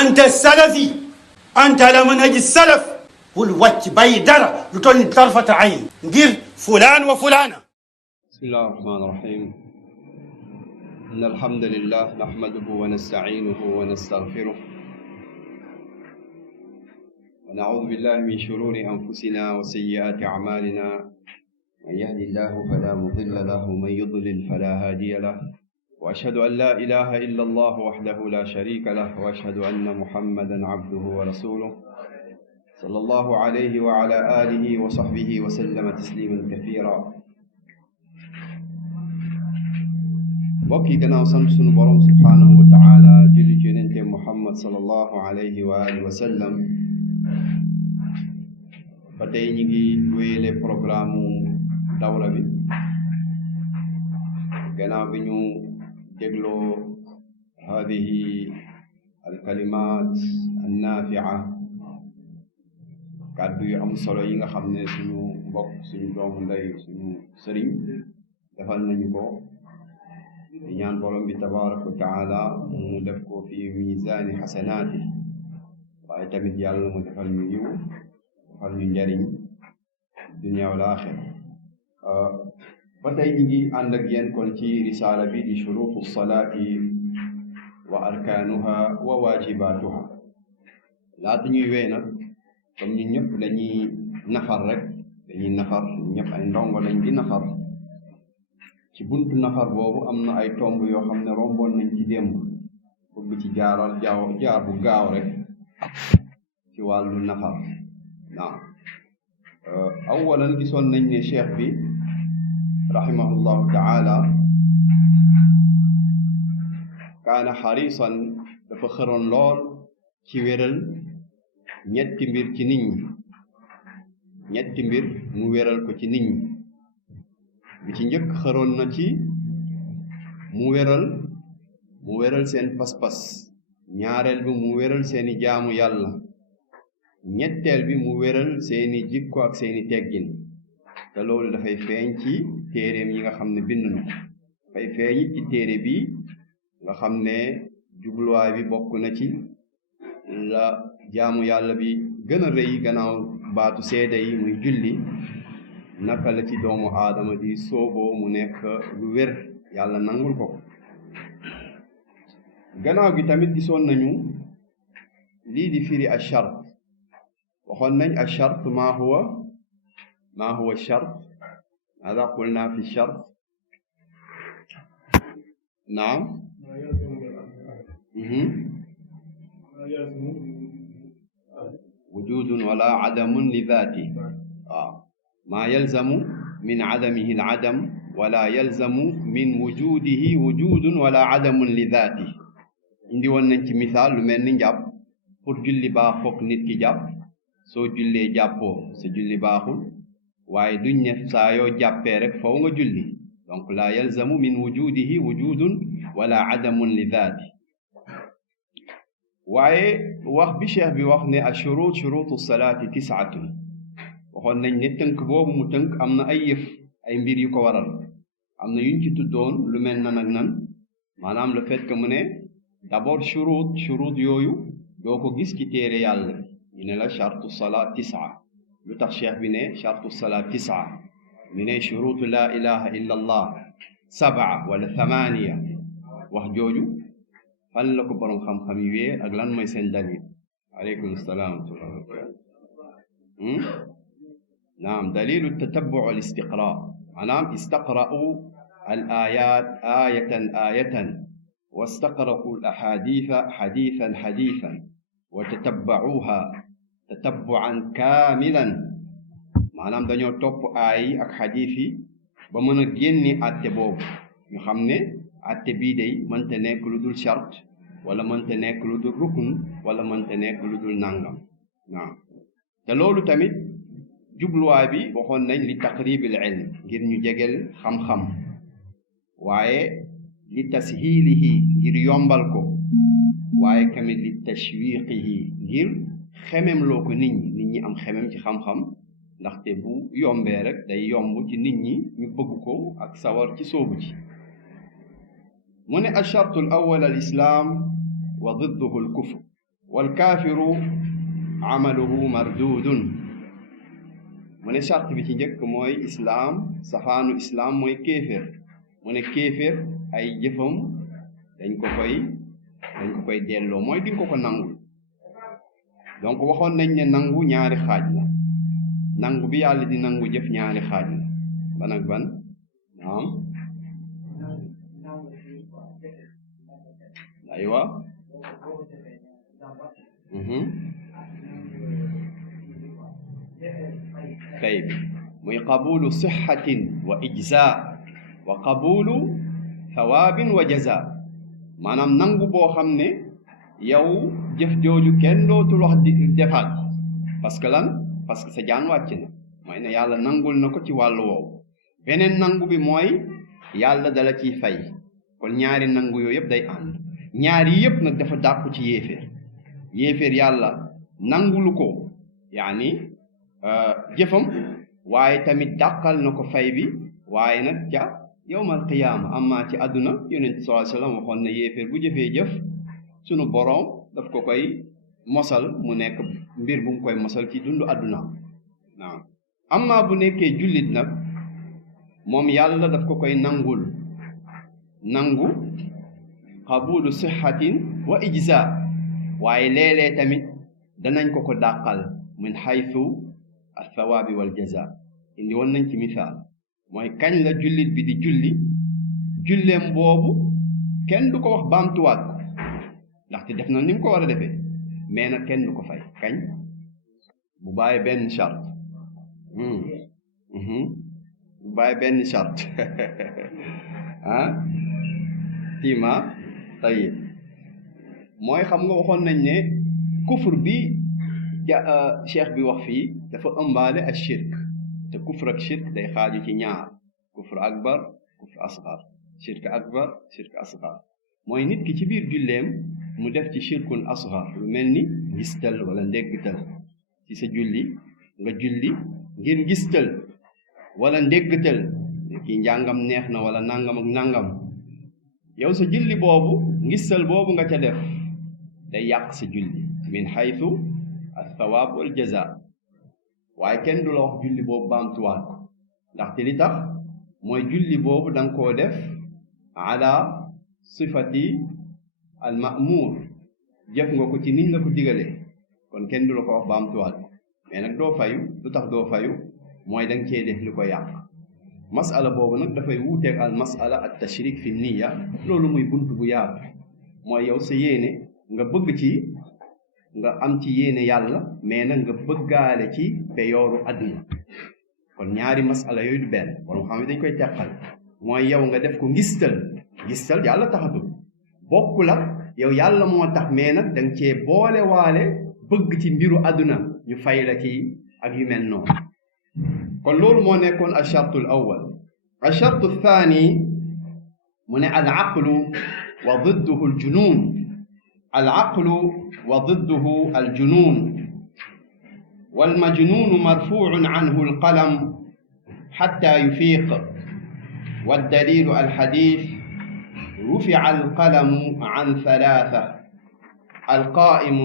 أنت السلفي، أنت على منهج السلف، والوجه بيدر لتولي طرفة عين ندير فلان وفلانة. بسم الله الرحمن الرحيم. إن الحمد لله نحمده ونستعينه ونستغفره ونعوذ بالله من شرور أنفسنا وسيئات أعمالنا. من يهد الله فلا مضل له ومن يضلل فلا هادي له، وأشهد أن لا إله إلا الله وحده لا شريك له، وأشهد أن محمدا عبده ورسوله صلى الله عليه وعلى آله وصحبه وسلم تسليما كثيرا. بوكي كنا سنسن برم سبحانه وتعالى جل جننت محمد صلى الله عليه وآله وسلم. فتاي نيغي ويلي بروغرامو دورة بي كنا بنيو دغلو هذه الكلمات النافعة kàddu yu am solo yi nga xam ne suñu mbokk suñu doomu ndey suñu sëriñ defal nañu ko. di ñaan borom bi tabaraka wa taala mu def ko fi misaani xasanaati, waaye tamit yàlla mu defal ñu yiw, defal ñu njariñ dunya wal axira. ba tey ñi ngi ànd ak yéen kon ci risaala bi di shuruutu salaati wa arkaanuha wa waajibaatuha. laata ñuy wéy nag comme ñun ñëpp dañuy nafar rek, ñëpp ay ndongo lañ di nafar. ci buntu nafar boobu am na ay tomb yoo xam ne romboon nañ ci démb, bëgg ci jaar bu gaaw rek ci wàllu nafar. naam awalan gisoon nañ ne cheikh bi rahimahullahu taala kaana xarisan, dafa xëroon lool ci wéral ñetti mbir ci nit ñi, ñetti mbir mu wéral ko ci nit ñi. bi ci njëkk xëroon na ci mu wéral seen pas-pas, ñaareel bi mu wéral seeni jaamu yàlla, ñetteel bi mu wéral seeni jikko ak seeni teggin. te loolu dafay feeñ ci téereem yi nga xam ne bind na, dafay feeñ ci téere bi nga xam ne jubluwaay bi bokk na ci la jaamu yàlla bi gën a rëy gannaaw baatu seede yi muy julli, naka la ci doomu aadama di sooboo mu nekk lu wér, yàlla nangul ko. gannaaw gi tamit gisoon nañu lii di firi ashart. waxoon nañ ashart maa huwa shart, maada qulna fi shart. naam wujudun wala adamun li dhaati. waaw ما يلزم من عدمه العدم ولا يلزم من وجوده وجود ولا عدم لذاته. indi woon nañ ci misaal lu mel ni njàpp. pour julli baax fokk nit ki jàpp, soo jullee jàppoo sa julli baaxul, waaye duñ ne saa yoo jàppee rek faw nga julli. donc la yalzamu min wujudihi wujudun wala adamun li dhaati. waaye wax bi cheikh bi wax ne ashurut shurutu salaati tis'atun, waxoon nañ ne tënk boobu mu tënk am na ay yëf, ay mbir yu ko waral. am na yuñ ci tuddoon lu mel nan ak nan, maanaam le fait que mu ne d'abord shurut yooyu doo ko gis ci téere yàlla. ñu ne la shartu salaat tis'a. lu tax cheikh bi ne shartu salaat tis'a? mu ne shurutu la ilaha illa allah sab'a wala thamaniya. wax jooju fan la ko borom xam-xam yi wee ak lan mooy seen dalil? aleykum salaam wa rahmatullah. نعم دليل التتبع والاستقراء. نعم استقرأوا الآيات آية واستقرأوا الأحاديث حديثا وتتبعوها تتبعا كاملا. maanaam dañoo topp aay ak xadiis yi ba mën a génni àtte boobu, ñu xam ne àtte bii day mënta nekk lu dul chart, wala mënta nekk lu dul rukun, wala mënta nekk lu dul nàngam. naam te loolu tamit jubluwaay bi waxoon nañ li taqribil ilm, ngir ñu jegel xam-xam, waaye li tashiilihi, ngir yombal ko, waaye tamit li tashwiqihi, ngir xemem loo ko nit ñi am xemem ci xam-xam. ndaxte bu yombee rek day yomb ci nit ñi ñu bëgg ko ak sawar ci soobu ci. mu ne alchartu al awal al islam wa didduhu al kufr walkaafiru amaluhu mardudun mu ne charte bi ci njëkk mooy islaam safaanu islaam mooy kéeféer mu ne kéeféer ay jëfam dañ ko koy delloo mooy duñ ko nangul donc waxoon nañ ne nangu ñaari xaaj la nangu bi yàlla di nangu jëf ñaari xaaj la ban ak ban naam aywa طيب muy qabulu sixatin wa ijza wa qabulu thawaabin wa jaza maanaam nangu boo xam ne yow jëf jooju kenn dootul wax di defaat parce que lan parce que sa jaan wàcc na mooy ne yàlla nangul na ko ci wàllu woowu beneen nangu bi mooy yàlla dala ciy fay kon ñaari nangu yooyu yëpp day ànd ñaari yëpp nag dafa dàqu ci yéeféer yàlla nangulu ko yaani jëfam waaye tamit dàqal na ko fay bi waaye nag ca yawmal qiyaama amma ci àdduna yonent sallallahu alayhi wasallam waxoon ne yéeféer bu jëfee jëf sunu boroom daf ko koy mosal mu nekk mbir bu mu koy mosal ci dundu àdduna waaw amma bu nekkee jullit nag moom yàlla daf ko koy nangu qabulu sihhatin wa ijza waaye léeg-léeg tamit danañ ko dàqal min haythu athawaabi wal jaza indi woon nañ ci misaal mooy kañ la jullit bi di julleem boobu kenn du ko wax baamtuwaat ko ndaxte def na ni mu ko war a defee mais nag kenn du ko fay kañ bu bàyyi benn charte bu bàyyi benn charte tiima tayib mooy xam nga waxoon nañ ne kufur bi cheikh bi wax fii dafa ëmbaale ak shirk te kufur ak shirk day xaaju ci ñaar kufur akbar kufur asgar shirk akbar shirk asgar mooy nit ki ci biir julleem mu def ci shirkun asgar lu mel ni ngistal wala ndéggtal ci sa julli nga julli ngir ngistal wala ndéggtal ki njàngam neex na wala nangam ak nangam yow sa julli boobu ngistal boobu nga ca def day yàq sa julli min haythu athawaab wal jaza waaye kenn du la wax julli boobu baamtuwaat ko ndaxte li tax mooy julli boobu da nga koo def ala sifati al ma'mur jëf nga ko ci niñ la ko digalee kon kenn du la ko wax baamtuwaat ko mais nag doo fayu lu tax doo fayu mooy da nga cee def li ko yàq masala boobu nag dafay wuuteeg al masala at tashrik fi niya loolu muy bunt bu yaatu mooy yow sa yéene nga bëgg ci nga am ci yéene yàlla mais nag nga bëggaale ci peyooru àdduna kon ñaari masala yooyu du benn borom xam ne dañ koy teqal mooy yow nga def ko ngistal yàlla taxatul bokku la yow yàlla moo tax mais nag danga cee boole waale bëgg ci mbiru àdduna ñu fay la ci ak yu mel noonu kon loolu moo nekkoon alchartu al awal alchartu althani mu ne al aqlu wa didduhu al junun العقل وضده الجنون والمجنون مرفوع عنه القلم حتى يفيق والدليل الحديث رفع القلم عن ثلاثة القائم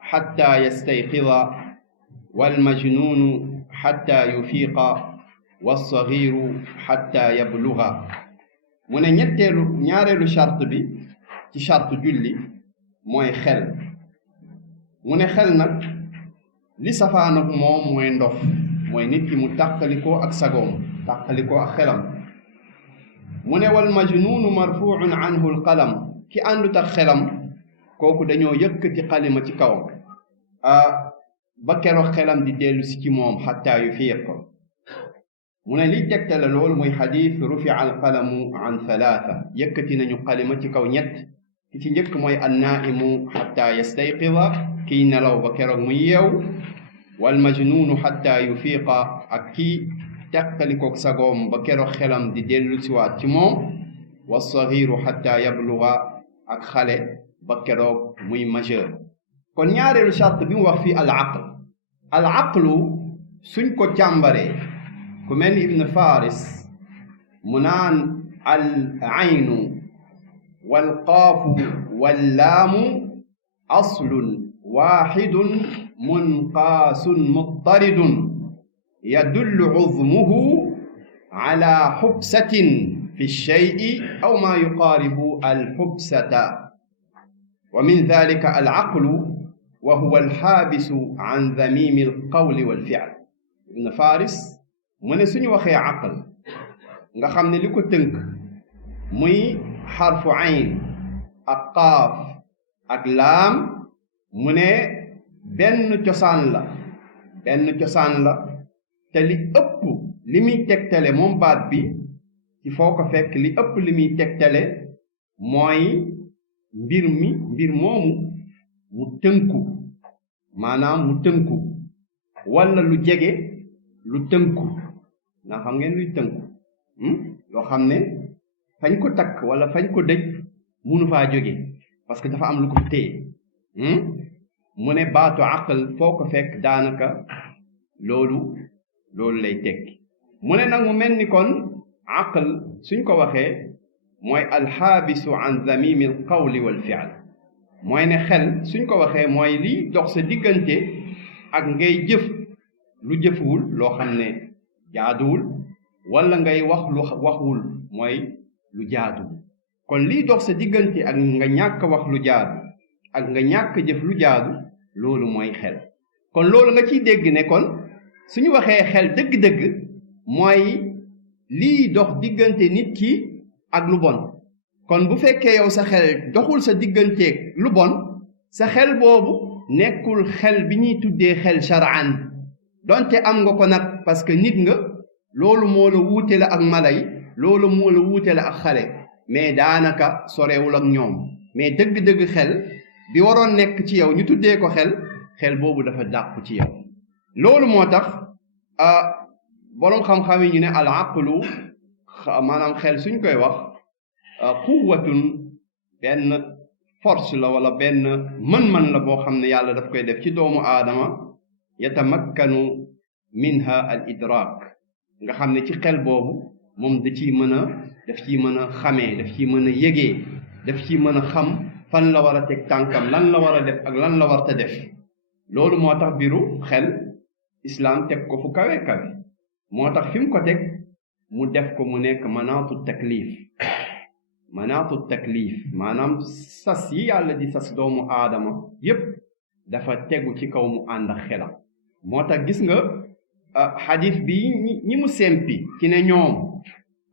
حتى يستيقظ والمجنون حتى يفيق والصغير حتى يبلغ من ñaareelu charte bi ci charte julli mooy xel mu ne xel nag li safaan ak moom mooy ndof mooy nit ki mu tàqalikoo ak sagoom tàqalikoo ak xelam mu ne wal majnuunu marfuun anhu al qalam ki àndut ak xelam kooku dañoo yëkkati xalima ci kawam ba keroog xelam di dellu si ci moom xataa yu fiiq mu ne liy tegtale loolu muy xadiis rufia al qalamu an thalaatha yëkkati nañu xalima ci kaw ñett ki ci njëkk mooy annaimu xatta yastayqida kiy nelaw ba keroog muy yeew wal majnuunu xatta yufiiqa ak kii teqalikoog sagoom ba keroog xelam di dellu siwaat ci moom wassagiru xatta yabluga ak xale ba keroog muy majeur kon ñaareelu charte bi mu wax fii al aqlu suñ ko càmbaree ku mel ni ibn faris mu naan al aynu والقاف واللام aslun waxidun munqaasun muttaridun yadullu cuzmuhu ala xubsatin fi lshay'i aw ma yuqaaribu alxubsata wa min dalika alcaqlu wa huwa alxaabisu an damimi alqawli walfi'l. Ibn Faris mu ne suñu waxee aql nga xam ne li ko tënk muy xarfu ayn ak qaaf ak laam mu ne benn cosaan la te li ëpp li muy tegtale moom baat bi ci foo ko fekk li ëpp li muy tegtale mooy mbir moomu mu tënku, maanaam mu tënku walla lu jege lu tënku. ndax xam ngeen luy tënku loo xam ne fañ ko takk walla fañ ko dëj munu faa jóge parce que dafa am lu ko téye mu ne baatu aql foo ko fekk daanaka loolu lay tekki. mu ne nag mu mel ni kon aql suñ ko waxee mooy alxaabisu an zamimi al qawli wal fi'l, mooy ne xel suñ ko waxee mooy lii dox sa diggante ak ngay jëf lu jëfuwul loo xam ne jaaduwul walla ngay wax lu waxwul mooy lu jaadu. kon lii dox sa diggante ak nga ñàkk wax lu jaadu ak nga ñàkk jëf lu jaadu loolu mooy xel. kon loolu nga ciy dégg ne kon suñu waxee xel dëgg-dëgg mooy lii dox diggante nit ki ak lu bon. kon bu fekkee yow sa xel doxul sa digganteeg lu bon, sa xel boobu nekkul xel bi ñuy tuddee xel shar'an, donte am nga ko nag parce que nit nga, loolu moo la wuutale ak mala yi, loolu moo la wuutale ak xale, mais daanaka sorewul ak ñoom. mais dëgg-dëgg xel bi waroon nekk ci yow ñu tuddee ko xel boobu dafa dàqu ci yow. loolu moo tax boroom xam-xam yi ñu ne al aqlu maanaam xel suñ koy wax quwwatun benn force la wala benn mën-mën la boo xam ne yàlla daf koy def ci doomu aadama yatamakkanu minha al idrak, nga xam ne ci xel boobu moom daf ciy mën a xamee, daf ciy mën a yëgee, daf ciy mën a xam fan la war a teg tànkam, lan la war a def ak lan la war ta def. loolu moo tax biru xel islaam teg ko fu kawe kawe, moo tax fi mu ko teg mu def ko mu nekk manaatu taklif maanaam sas yi yàlla di sas doomu aadama yépp dafa tegu ci kaw mu ànd ak xelam. moo tax gis nga xadis bi ñi mu sempi ci ne ñoom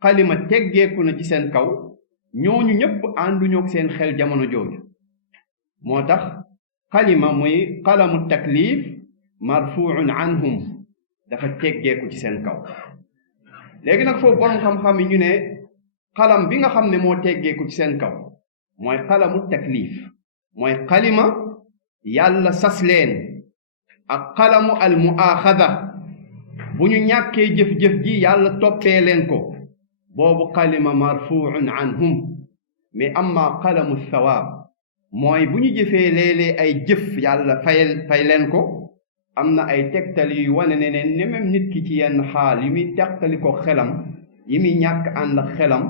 xalima teggeeku na ci seen kaw, ñooñu ñépp ànduñu ak seen xel jamono jooju. moo tax xalima muy qalamu taklif marfuun anhum, dafa teggeeku ci seen kaw. léegi nag foofu borom xam-xam yi ñu ne xalam bi nga xam ne moo teggeeku ci seen kaw mooy xalamu taklif, mooy xalima yàlla sas leen, ak xalamu al muaxada bu ñu ñàkkee jëf-jëf ji yàlla toppee leen ko, boobu xalima marfuun anhum. mais amma xalamu thawaab mooy bu ñu jëfee léeg-léeg ay jëf yàlla fay leen ko. am na ay tegtal yuy wane ne même nit ki ci yenn xaal yi muy teqali ko xelam, yi muy ñàkk ànd ak xelam,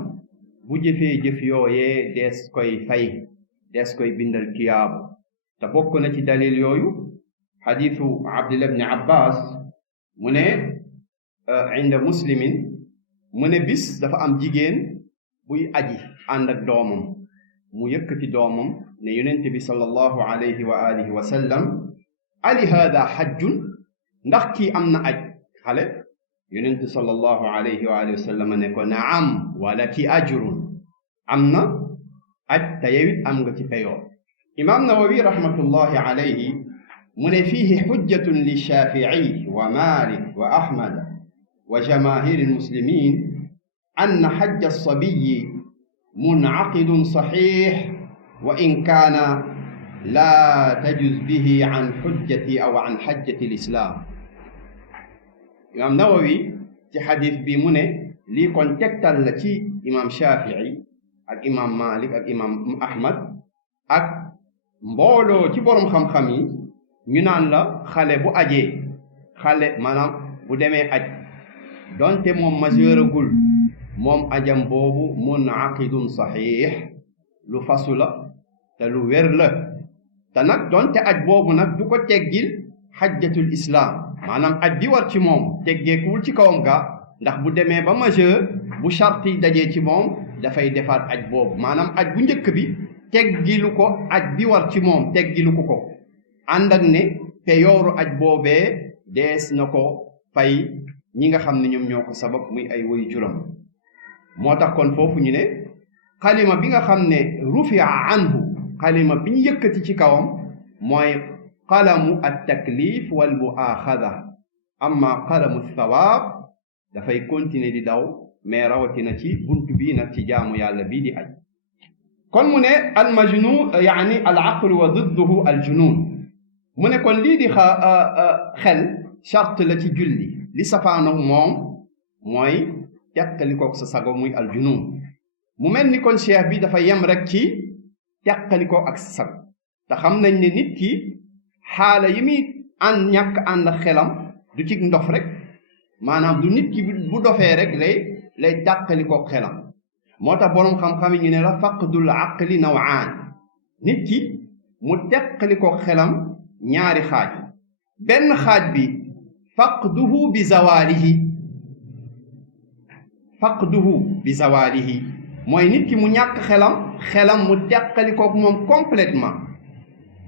bu jëfee jëf yooyee dees koy bindal kiyaabu. te bokk na ci dalil yooyu xadiisu Abdullah ibn Abbas mu ne inda muslimin mu ne bis dafa am jigéen buy aji ànd ak doomam, mu yëkkati doomam ne yonent bi sallallahu alayhi wa alihi wa sallam, ali hada xajjun, ndax kii am na aj xale? yonent sallallahu alayhi wa alihi wa sallam ne ko naam walaki ajrun, am na aj te yewit am nga ci peyoor. imam Nawawi rahmatullahi alayhi mu ne fiihi xujjatun li Shaafi'i wa Maalik wa Ahmad wa jamaahiri almuslimin anna xajja alsabiyi munaqidun saxiix wa in kaana laa tajuz bihi an xujjati aw an xajjati lislaam. imaam Nawawi ci xadis bi mu ne lii kon tegtal la ci imaam Shaafi'i ak imaam Maalik ak imaam Ahmad ak mbooloo ci boroom xam-xam yi ñu naan la xale bu ajee, xale maanaam bu demee aj donte moom majeuragul, moom ajam boobu munaqidun saxiix, lu fasu la te lu wér la. te nag donte aj boobu nag du ko teggil xajjatul islam maanaam aj bi war ci moom teggeekuwul ci kawam ga ndax bu demee ba majeur bu charte yi dajee ci moom dafay defaat aj boobu maanaam aj bu njëkk bi teggilu ko aj bi war ci moom teggilu ko ànd ak ne peyooru aj boobee dees na ko fay ñi nga xam ne ñoom ñoo ko sabab muy ay woy juram moo tax kon foofu ñu ne xalima bi nga xam ne rufia anhu xalima bi ñu yëkkati ci kawam mooy qalamu at taklif wal muaxada amma qalamu thawaab dafay continuer di daw mais rawatina ci buntu bi nag ci jaamu yàlla bii di aj kon mu ne al majnun yaani al aql wa didduhu al junun mu ne kon lii di xel charte la ci julli li safaanoog moom mooy teqalikoog sa sago muy al junun mu mel ni kon cheikh bi dafa yem rek ci teqalikoo ak sa sago te xam nañ ne nit ki xaala yi muy ñàkk ànd ak xelam du ci ndof rek maanaam du nit ki bu dofee rek lay teqalikoog xelam moo tax boroom xam-xam yi ñu ne la faqdul aqli nawaan nit ki mu teqalikoog xelam ñaari xaaj benn xaaj bi faqduhu bi zawalihi mooy nit ki mu ñàkk xelam mu teqalikoog moom complètement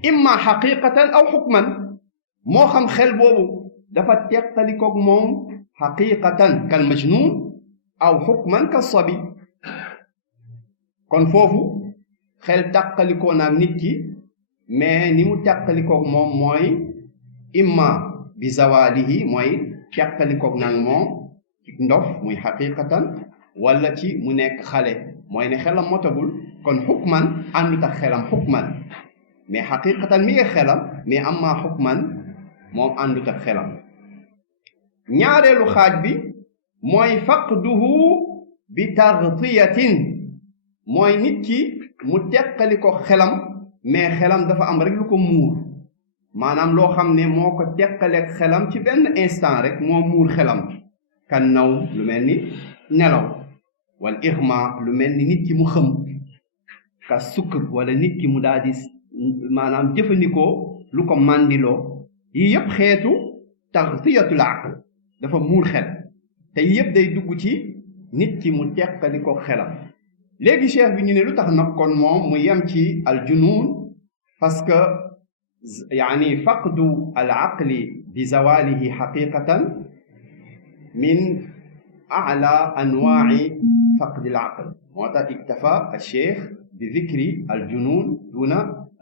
imma xaqiqatan aw xukman moo xam xel boobu dafa teqalikoog moom xaqiqatan kal majnun aw xukman ka sabi kon foofu xel teqalikoo naag nit ki mais ni mu teqalikoog moom mooy imma bi zawalihi mooy teqalikoog naag moom ci ndof muy xaqiqatan wala ci mu nekk xale mooy ne xelam motagul kon xukman àndut ak xelam xukman mais xaqiqatan mi ngi xelam mais amma xukman moom àndut ak xelam ñaareelu xaaj bi mooy faqduhu bi taghtiyatin mooy nit ki mu teqali ko xelam mais xelam dafa am rek lu ko muur maanaam loo xam ne moo ko teqaleeg xelam ci benn instant rek moo muur xelam kan naw lu mel ni nelaw wal ixma lu mel ni nit ki mu xëm ka sukkur wala nit ki mu daal di maanaam jëfandikoo lu ko màndiloo yi yëpp xeetu taghtiyatul aql dafa muur xel te yëpp day dugg ci nit ki mu teqali ko xelam léegi cheikh bi ñu ne lu tax nag kon moom mu yem ci al junun parce que yaani faqdu al aqli bi zawalihi xaqiqatan min a'la anwa'i faqdi al aql moo tax iktafa al cheikh bi dhikri al junun duna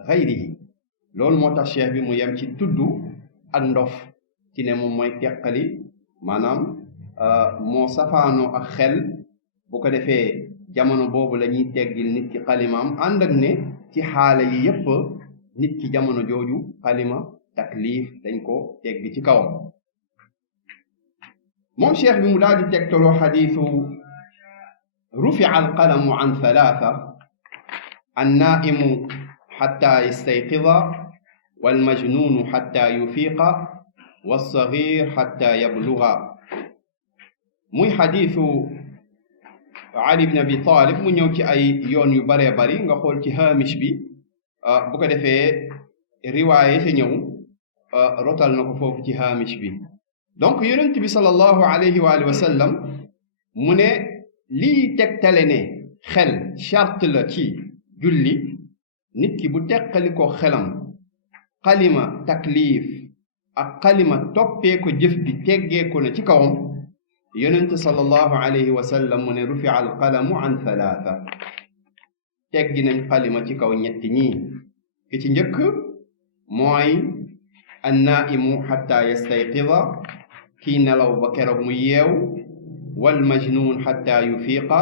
ghayrihi loolu moo tax cheikh bi mu yem ci tudd ak ndof ci ne moom mooy teqali maanaam moo safaanoo ak xel bu ko defee jamono boobu la ñuy teggil nit ki xalimaam ànd ak ne ci xaala yi yépp nit ki jamono jooju xalima taklif dañ ko tegg ci kawam moom cheikh bi mu daal di tegtaloo xadiisu rufi'a alqalamu an thalatha annaimu xatta yastayqida walmajnunu xatta yufiqa walsaghir xatta yabluga muy xadiisu Ali ibn Abi Talib mu ñëw ci ay yoon yu baree bari nga xool ci hamish bi bu ko defee riwaaye sa ñëw rotal na ko foofu ci hamish bi donc yonent bi sallallahu alayhi wa alihi wa sallam mu ne lii tegtale ne xel charte la ci julli nit ki bu teqali ko xelam xalima taklif ak xalima toppee ko jëf bi teggee ko na ci kawam yonent sallallahu alayhi wa sallam mu ne rufi'a alqalamu an thalatha teggi nañ xalima ci kaw ñetti ñii ki ci njëkk mooy annaimu xatta yastayqida kii nelaw ba keroog mu yeew wal majnun xatta yufiqa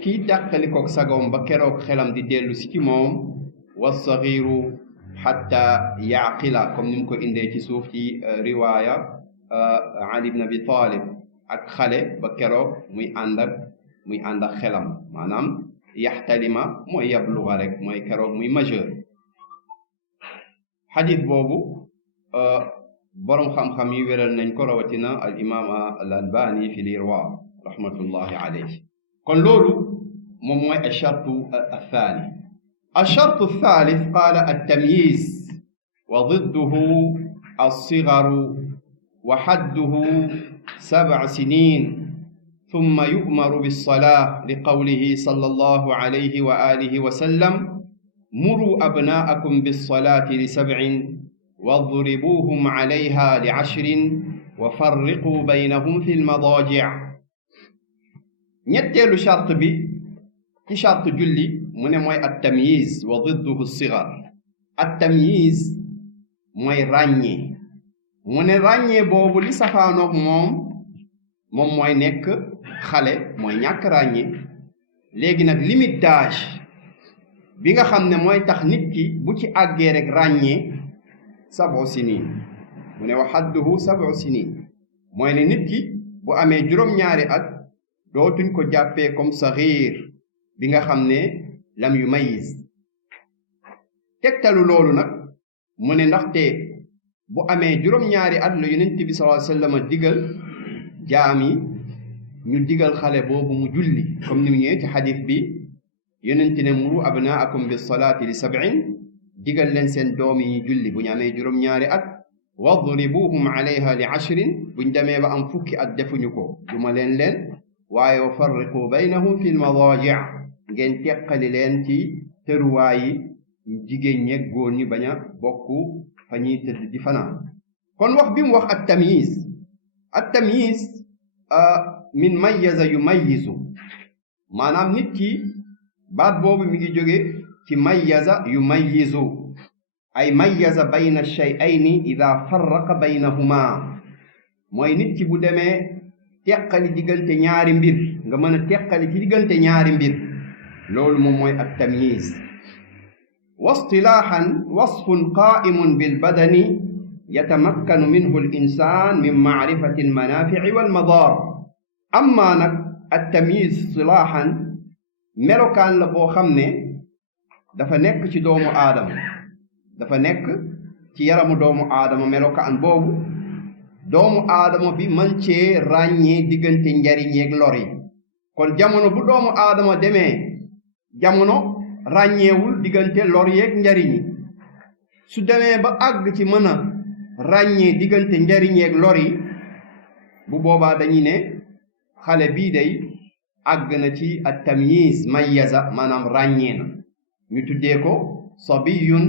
kii dàqalikoog sagoom ba keroog xelam di dellu si ci moom wassagiru xatta yaqila comme ni mu ko indee ci suuf ci riwaaya Ali ibn Abi Talib ak xale ba keroog muy ànd ak xelam maanaam yaxtalima mooy yabluga rek mooy keroog muy majeur xadis boobu boroom xam-xam yi wéral nañ ko rawatina al imam al albani fi l'irwa rahmatullahi alayhi kon loolu moom mooy achartu athani الشرط الثالث قال التمييز وضده الصغر وحده 7 سنين ثم يؤمر بالصلاة لقوله صلى الله عليه وآله وسلم مروا أبناءكم بالصلاة ل7 واضربوهم عليها ل10 وفرقوا بينهم في المضاجع. ñetteelu charte bi ci charte julli mu ne mooy at-tamyiz wa didduhu as-sighar. at-tamyiz mooy ràññee. mu ne ràññee boobu li safaanoog moom mooy nekk xale mooy ñàkk ràññee. léegi nag limite d'âge bi nga xam ne mooy tax nit ki bu ci àggee rek ràññee 7 sinin. mu ne wa hadduhu 7 sinin mooy ne nit ki bu amee juróom-ñaari at dootuñ ko jàppee comme saxiir bi nga xam ne lam yumayyiz. tegtalu loolu nag mu ne ndaxte bu amee juróom-ñaari at la yonent bi sallallahu alayhi wa sallam digal jaam yi ñu digal xale boobu mu julli comme ni mu ñëwee ci xadis bi yonent ne muru abnaakum bis salaati li7 digal leen seen doom yi ñu julli bu ñu amee juróom-ñaari at wadribuhum alayha li10 buñ demee ba am fukki at defuñu ko duma leen waaye wa farriqu baynahum fi lmadaaji' ngeen teqali leen ci tëruwaayi jigéen ñeeg góor ñi bañ a bokk fa ñuy tëdd di fanaan. kon wax bi mu wax at-tamyiz min mayyaza yumayyizu maanaam nit ki baat boobu mi ngi jóge ci mayyaza yumayyizu ay mayyaza bayna shay'ayni ida farraqa baynahuma mooy nit ki bu demee teqali diggante ñaari mbir nga mën a teqali ci diggante ñaari mbir loolu moom mooy at-tamyiz. wa istilaahan wasfun qaa'imun bil badani yatamakkanu minhu al insaan min ma'rifati al manaafi'i wal madaar. amma nag at-tamyiz istilaahan melokaan la boo xam ne dafa nekk ci doomu aadama dafa nekk ci yaramu doomu aadama melokaan boobu doomu aadama bi mën cee ràññee diggante njariñ yeeg lor yi. kon jamono bu doomu aadama demee jamono ràññeewul diggante lor yeeg njariñ yi su demee ba àgg ci mën a ràññee diggante njariñ yeeg lor yi bu boobaa dañuy ne xale bii day àgg na ci at-tamyiz mayyaza maanaam ràññee na ñu tuddee ko sabiyun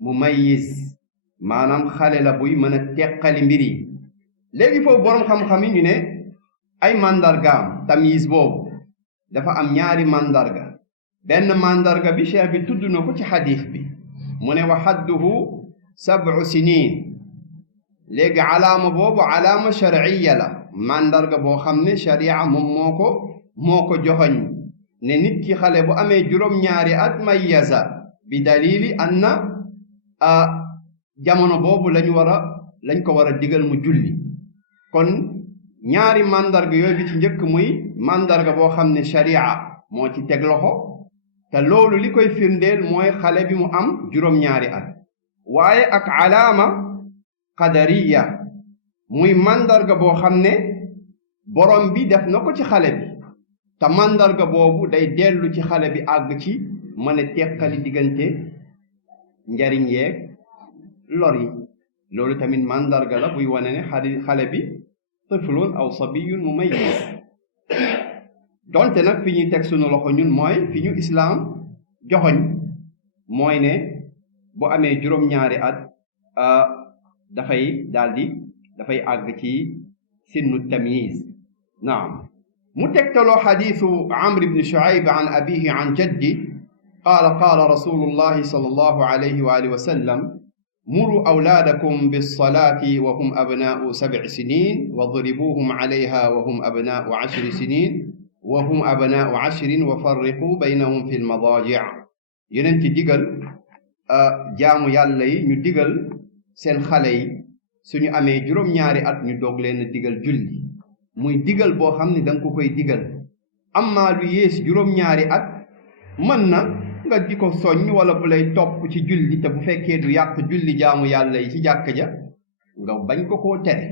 mumayyiz maanaam xale la buy mën a teqali mbir yi. léegi foofu boroom xam-xam yi ñu ne ay mandargaam tamyiz boobu dafa am ñaari mandarga. benn mandarga bi cheikh bi tudd na ko ci xadiis bi mu ne wa hadduhu 7 sinin. léegi alaama boobu alaama shar'iyya la mandarga boo xam ne sharia moom moo ko joxoñ ne nit ki xale bu amee juróom-ñaari at mayyaza bi dalili anna jamono boobu lañ ko war a digal mu julli. kon ñaari mandarga yooyu bi ci njëkk muy mandarga boo xam ne sharia moo ci teg loxo te loolu li koy firndeel mooy xale bi mu am juróom-ñaari at. waaye ak alaama qadariya muy mandarga boo xam ne borom bi def na ko ci xale bi te mandarga boobu day dellu ci xale bi àgg ci mën a teqali diggante njariñ yeeg lor yi. loolu tamit mandarga la buy wane ne xale bi tiflun aw sabiyun mumayyiz. donte nag fi ñuy teg sunu loxo ñun mooy fi ñu islaam joxoñ mooy ne bu amee juróom-ñaari at dafay àgg ci sinnu tamyiz. naam mu tegtaloo xadiisu Amr ibn Shuayb an abihi an jaddi qaala rasulullahi sallallahu alayhi wa alihi wa sallam muru awlaadakum bis-salaati wa hum abnaa'u 7 siniin wadribuuhum alayha wa hum abnaa'u 10 siniin wa hum abnaa'u 10 wa farriquu baynahum fi l-madaaji'. yeneen ci digal jaamu yàlla yi ñu digal seen xale yi suñu amee juróom-ñaari at ñu doog leen digal julli muy digal boo xam ne danga ko koy digal. amma lu yées juróom-ñaari at mën na nga di ko soññ wala bu lay topp ci julli te bu fekkee du yàq julli jaamu yàlla yi ci jàkk ja nga bañ ko koo tere.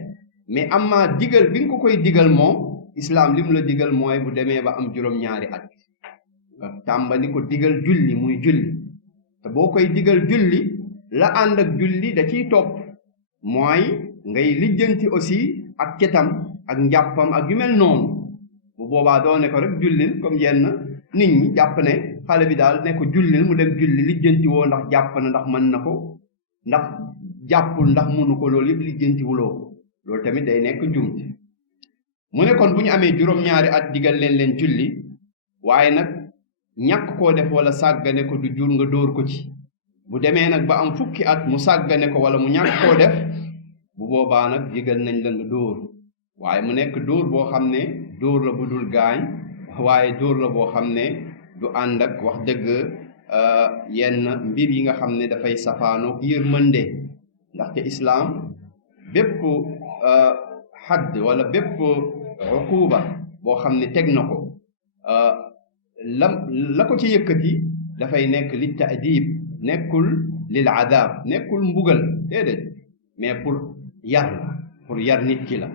mais amma digal bi nga ko koy digal moom islaam li mu la digal mooy bu demee ba am juróom-ñaari at nga tàmbali ko digal julli muy julli te boo koy digal julli la ànd ak julli da ciy topp mooy ngay lijjanti aussi ak cetam ak njàppam ak yu mel noonu bu boobaa doo ne ko rek jullil comme yenn nit ñi jàpp ne xale bi daal ne ko jullil mu dem julli lijjanti woo ndax jàpp na ndax mën na ko ndax jàppul ndax mënu ko loolu yëpp lijjanti wuloo loolu tamit day nekk njumte mu ne kon bu ñu amee juróom-ñaari at digal leen julli waaye nag ñàkk koo def wala sàggane ko du jur nga dóor ko ci bu demee nag ba am fukki at mu sàggane ko wala mu ñàkk koo def bu boobaa nag digal nañ la nga dóor waaye mu nekk dóor boo xam ne dóor la bu dul gaañ waaye dóor la boo xam ne du ànd ak wax dëgg yenn mbir yi nga xam ne dafay safaanook yërmande ndaxte islaam bépp xadd wala bépp uquba boo xam ne teg na ko la ko ci yëkkati dafay nekk li taadib nekkul lil adab nekkul mbugal déedéet mais pour yar nit ki la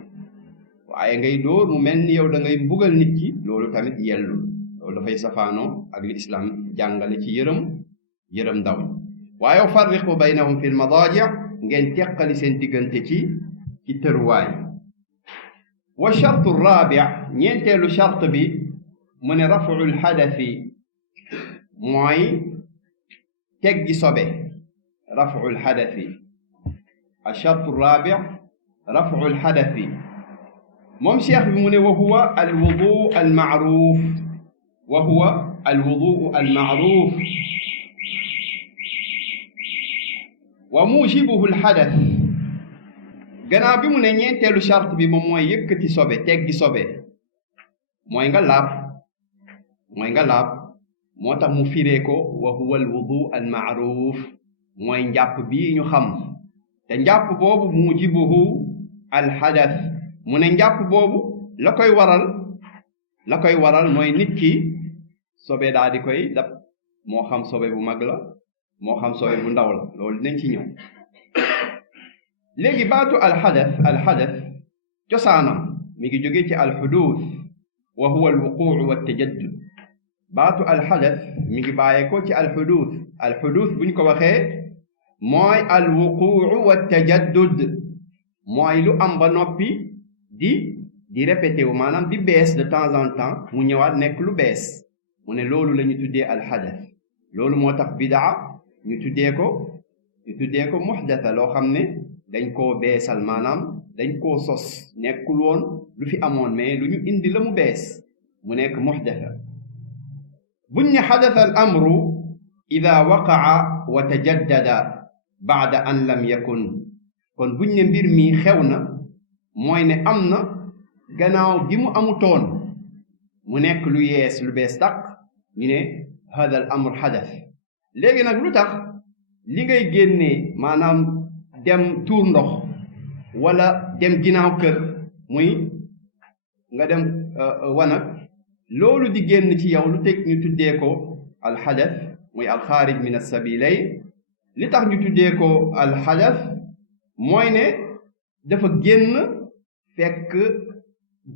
waaye ngay dóor mu mel ni yow da ngay mbugal nit ki loolu tamit yellul loolu dafay safaanoo ak li islam jàngale ci yërëm ndaw ñi waaye farriqu baynahum fi lmadaaji ngeen teqali seen diggante ci tëruwaay wa chartu raabi ñeenteelu chart bi mu ne rafu lxadafi mooy teggi sobe rafu lxadafi achartu raabi rafu lxadafi moom cheikh bi mu ne wa huwa alwudu almaaruf wa huwa alwudu almaaruf wa mujibuhu alxadath gannaaw bi mu ne ñeenteelu charte bi moom mooy yëkkati sobe teggi sobe mooy nga laab moo tax mu firee ko wa huwa alwudu almaaruf mooy njàpp bii ñu xam te njàpp boobu mujibuhu alxadath mu ne njàpp boobu la koy waral mooy nit ki sobe daa di koy dab moo xam sobe bu mag la moo xam sobe bu ndaw la loolu dinañ ci ñëw léegi baatu alxadath cosaanam mi ngi jóge ci alxuduth wa huwa alwuquu wa tajaddud baatu alxadath mi ngi bàyyee ko ci alxuduth buñ ko waxee mooy alwuquu wa tajaddud mooy lu am ba noppi di répété wu maanaam di bees de temps en temps mu ñëwaat nekk lu bees mu ne loolu la ñu tuddee alxadath loolu moo tax bidaa ñu tuddee ko muxdatha loo xam ne dañ koo beesal maanaam dañ koo sos nekkul woon lu fi amoon mais lu ñu indi la mu bees mu nekk muxdatha buñ ne xadatha al amru ida waqaa wa tajaddada baada an lam yakun kon buñ ne mbir mi xew na mooy ne am na gannaaw bi mu amutoon mu nekk lu yees lu bees tàq ñu ne hada al amr xadath léegi nag lu tax li ngay génnee maanaam dem tuur ndox wala dem ginnaaw kër muy nga dem wanag loolu di génn ci yow lu teg ñu tuddee ko alxadath muy alxaarij min assabilayn li tax ñu tuddee ko alxadath mooy ne dafa génn fekk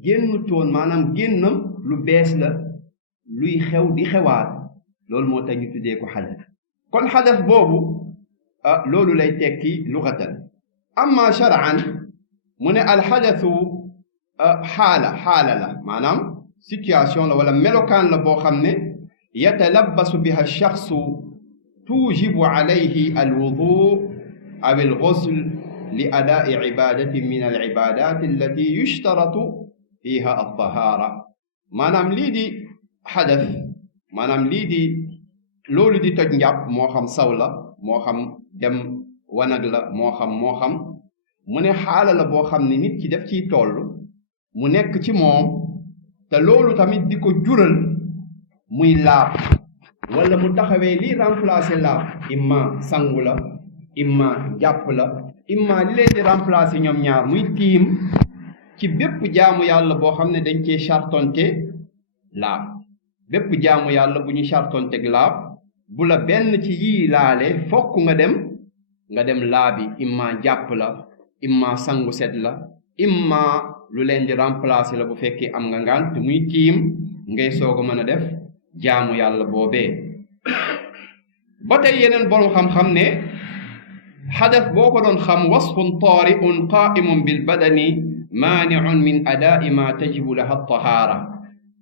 génnu toon maanaam génnam lu bees la luy xew di xewaat loolu moo tax ñu tuddee ko xadath kon xadath boobu loolu lay tekki lugatan amma shar'an mu ne alxadathu xaala la maanaam situation la wala melokaan la boo xam ne yatalabbasu biha shaxsu tujibu alayhi alwudu aw alghusl li adaa'i ibadatin min alibadat allati yushtaratu fiha altahara maanaam lii di xadath maanaam lii di loolu di toj njàpp moo xam saw la moo xam dem wanag la moo xam mu ne xaala la boo xam ne nit ki def ciy toll mu nekk ci moom te loolu tamit di ko jural muy laab wala mu taxawee lii remplacer laab imma sangu la imma jàpp la imma li leen di remplacer ñoom ñaar muy tiim ci bépp jaamu yàlla boo xam ne dañ cee chartonte laab bépp jaamu yàlla bu ñu chartonteeg laab bu la benn ci yii laale fokk nga dem laabi imma jàpp la imma sangu set la imma lu leen di remplacer la bu fekkee am nga ngànt muy tiim ngay soog a mën a def jaamu yàlla boobee ba tey yeneen borom xam-xam ne xadas boo ko doon xam wasfun taari'un qaa'imun bil badani maani'un min adaa'i ma tajibu laha tahaara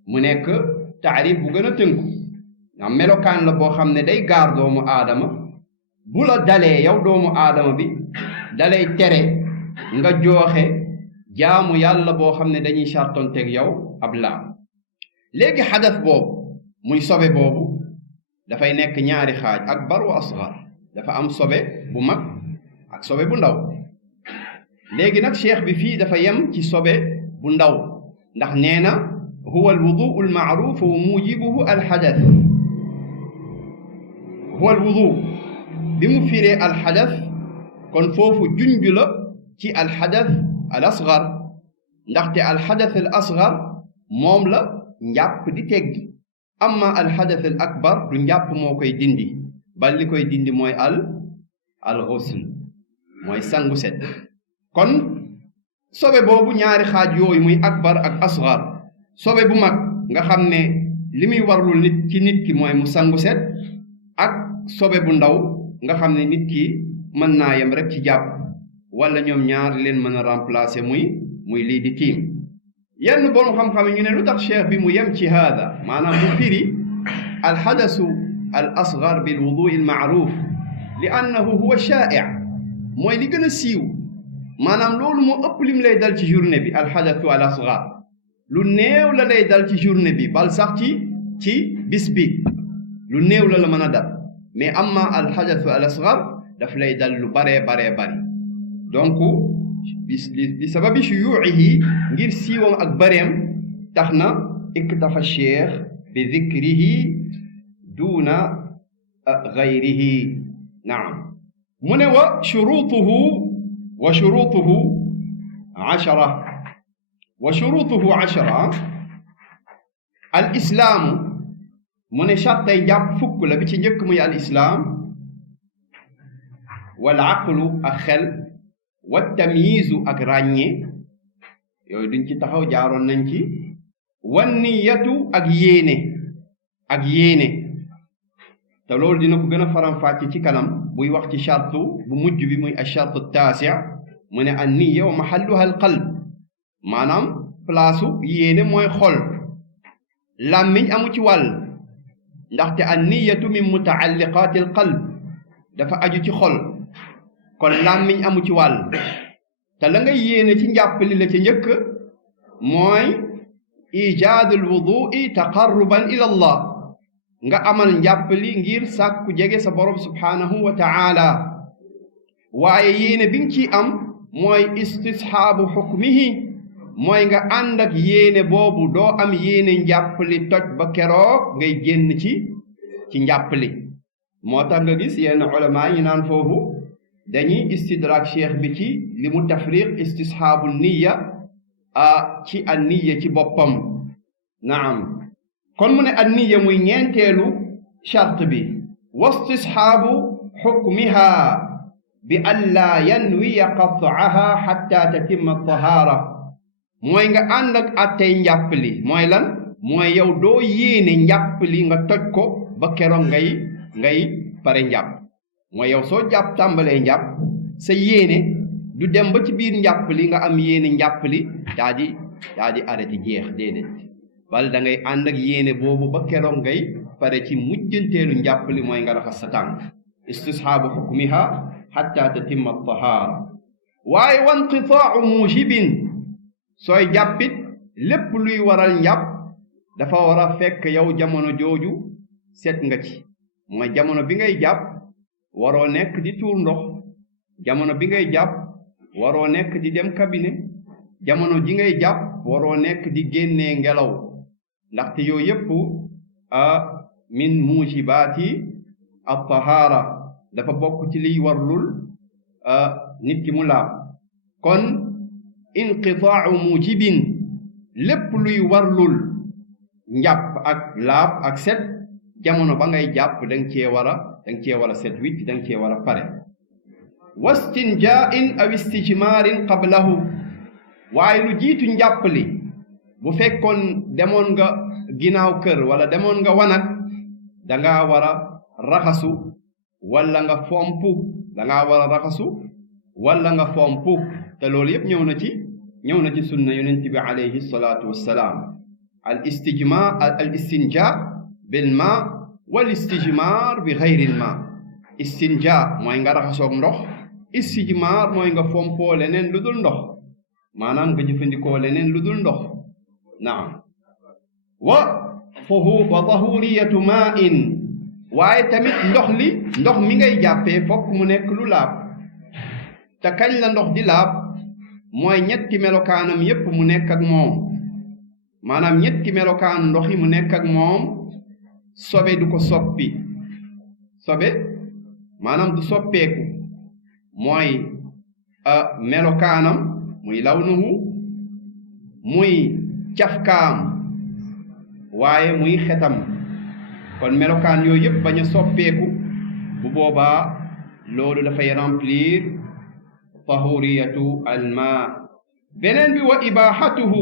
mu nekk taarif bu gën a tënku ndax melokaan la boo xam ne day gaar doomu aadama bu la dalee yow doomu aadama bi dalay tere nga jooxe jaamu yàlla boo xam ne dañuy sartonteeg yow ab laab léegi xadas boobu muy sobe boobu dafay nekk ñaari xaaj akbar wa asgar dafa am sobe bu mag ak sobe bu ndaw léegi nag cheikh bi fii dafa yem ci sobe bu ndaw ndax nee na huwa alwuduu almaaruf wa mujibuhu alxadas huwa alwuduu bi mu firee alxadas kon foofu junj la ci alxadas al asgar ndaxte alxadas al asgar moom la njàpp di teggi amma alxadas al akbar du njàpp moo koy dindi bal li koy dindi mooy al ghusl mooy sangu set kon sobe boobu ñaari xaaj yooyu muy akbar ak asgar sobe bu mag nga xam ne li muy warlul nit ci nit ki mooy mu sangu set ak sobe bu ndaw nga xam ne nit ki mën naa yem rek ci jàpp wala ñoom ñaar leen mën a remplacer muy lii di tiim yenn borom xam-xam yi ñu ne lu tax cheikh bi mu yem ci haada maanaam mu firi alxadasu al asgar bil wudui al maaruf li annahu huwa shaa'i mooy li gën a siiw maanaam loolu moo ëpp lim lay dal ci journée bi alxadasu al asgar lu néew la lay dal ci journée bi bal sax ci bis bi lu néew la mën a dal mais amma alxadasu al asgar daf lay dal lu baree bari donc bi sababi shuyuu'ihi ngir siiwam ak bareem tax na iktafa cheikh bi dikrihi duuna gayrihi naam mu ne wa shuruutuhu ashara al islaamu mu ne sartay jàpp fukk la bi ci njëkk muy al islaam wal aqlu ak xel wa tamyiizu ak ràññe yooyu duñ ci taxaw jaaroon nañ ci wan niyatu ak yéene te loolu dina ko gën a faram-fàcce ci kanam buy wax ci chartu bu mujj bi muy achartu taasi mu ne an niya wa mahalluha al qalb maanaam place yéene mooy xol làmmiñ amu ci wàll ndaxte an niyatu min mutaalliqaati al qalb dafa aju ci xol kon làmmiñ amu ci wàll te la nga yéene ci njàppali la ca njëkk mooy ijaadul wudui taqarruban ila allah nga amal njàppali ngir sàkku jege sa borom subhaanahu wa ta'ala waaye yéene bi nga ciy am mooy istisxaabu xukmihi mooy nga ànd ak yéene boobu doo am yéene njàppali toj ba keroog ngay génn ci njàppali moo tax nga gis yenn ulama yi naan foofu dañuy istidrak cheikh bi ci li mu tafriq istisxaabu niya ci an niya ci boppam naam kon mu ne an niya muy ñeenteelu charte bi wastisxaabu xukmiha bi an laa yanwiya qat'aha xatta tatimma tahaara mooy nga ànd ak attey njàppali mooy lan mooy yow doo yéene njàppali nga toj ko ba keroog ngay pare njàpp mooy yow soo jàpp tàmbalee njàpp sa yéene du dem ba ci biir njàppali nga am yéene njàppali daa di arrêté jeex déedéet wala da ngay ànd ak yéene boobu ba keroog ngay pare ci mujjanteelu njàppali mooy nga raxas sa tànk istisxaabu xukmiha xatta tatimma tahaara waaye wanqitaau mujibin sooy jàppit lépp luy waral njàpp dafa war a fekk yow jamono jooju set nga ci mooy jamono bi ngay jàpp waroo nekk di tuur ndox jamono bi ngay jàpp waroo nekk di dem cabinet jamono ji ngay jàpp waroo nekk di génnee ngelaw ndaxte yooyu yépp min mujibaati at-tahaara dafa bokk ci liy warlul nit ki mu laab kon inqitaau mujibin lépp luy warlul njàpp ak laab ak set jamono ba ngay jàpp danga cee war a set wicc danga cee war a pare wastinjaa'in aw istijmaarin qablahu waaye lu jiitu njàppali bu fekkoon demoon nga ginnaaw kër wala demoon nga wanag danga war a raxasu wala nga fomp da ngaa war a raxasu wala nga fomp te loolu yépp ñëw na ci sunna yonent bi alayhi salaatu wassalaam al istinja bil ma wal istijmar bi ghayril ma istinja mooy nga raxasoog ndox istijmar mooy nga fompoo leneen lu dul ndox maanaam nga jëfandikoo leneen lu dul ndox naam wa tahuriyatu ma'in waaye tamit ndox mi ngay jàppee fokk mu nekk lu laab te kañ la ndox di laab mooy ñetti melokaanam yépp mu nekk ak moom maanaam ñetti melokaanu ndox yi mu nekk ak moom sobe du ko soppi sobe maanaam du soppeeku mooy melokaanam muy lawnuhu muy cafkaam waaye muy xetam kon melokaan yooyu yëpp bañ a soppeeku bu boobaa loolu dafay remplir tahuriyatu alma beneen bi wa ibahatuhu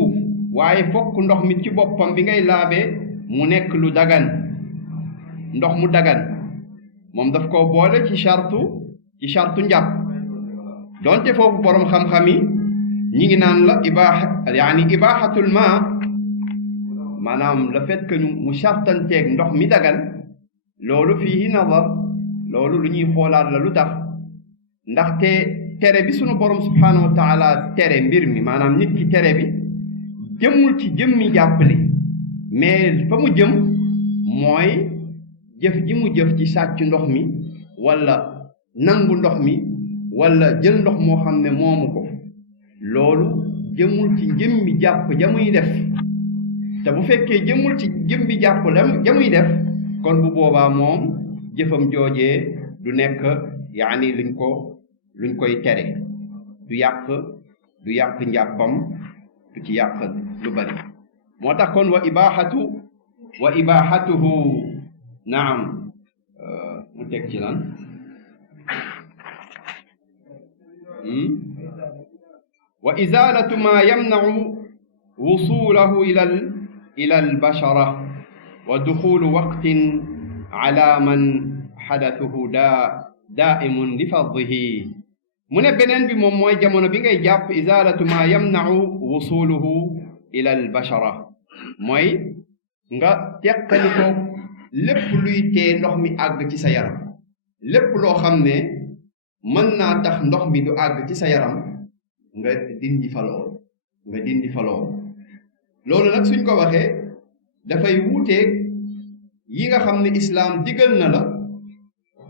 waaye fokk ndox mi ci boppam bi ngay laabee mu nekk lu dagan ndox mu dagan moom daf ko boole ci chartu njàpp donte foofu boroom xam-xam yi ñi ngi naan la ibahatul ma maanaam le fait que mu chartanteeg ndox mi dagan loolu fiihi nazar loolu lu ñuy xoolaat la lu tax ndaxte tere bi sunu borom subhanahu wa taala tere mbir mi maanaam nit ki tere bi jëmul ci jëmmi jàppale mais fa mu jëm mooy jëf ji mu jëf ci sàcc ndox mi wala nangu ndox mi wala jël ndox moo xam ne moomu ko loolu jëmul ci jëmmi jàpp ja muy def te bu fekkee jëmul ci jëmmi jàpp ja muy def kon bu boobaa moom jëfam joojee du nekk luñ koy tere du yàq njàppam du ci yàq lu bari moo tax kon wa ibahatuhu naam mu teg ci lan wa izalatu ma yamna'u wusulahu ila albashara wa duxulu waqtin ala man xadathuhu daa'imun li faddihi mu ne beneen bi moom mooy jamono bi ngay jàpp izalatu ma yamna'u wusuluhu ila albashara mooy nga teqali ko lépp luy tee ndox mi àgg ci sa yaram lépp loo xam ne mën naa tax ndox mi du àgg ci sa yaram nga dindi fa lool loolu nag suñ ko waxee dafay wuuteeg yi nga xam ne islaam digal na la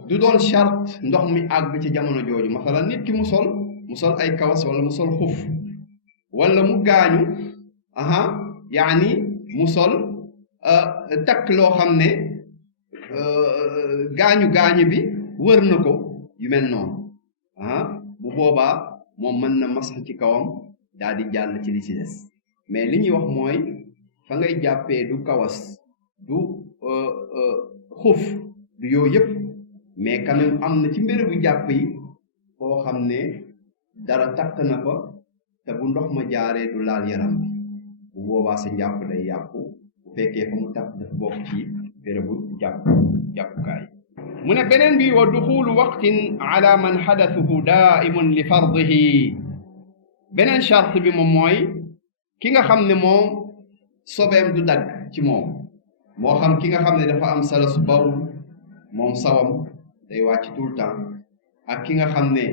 du doon charte ndox mi àgg ci jamono jooju masalan nit ki mu sol ay kawas wala mu sol xuf wala mu gaañu mu sol takk loo xam ne gaañu bi wër na ko yu mel noonu bu boobaa moom mën na masax ci kawam daal di jàll ci li ci des mais li ñuy wax mooy fa ngay jàppee du kawas du xuf du yooyu yëpp mais quand même am na ci mbérébu jàpp yi foo xam ne dara takk na fa te bu ndox ma jaaree du laal yaram bi bu boobaa sa njàpp day yàqu bu fekkee fa mu takk dafa bokk ci bérébu jàppukaay mu ne beneen bi wa duxulu waqtin ala man xadathuhu daa'imun li fardihi beneen charte bi moom mooy ki nga xam ne moom sobeem du dagg ci moom moo xam ki nga xam ne dafa am salasu bawl moom sawam day wàcc tout le temps ak ki nga xam ne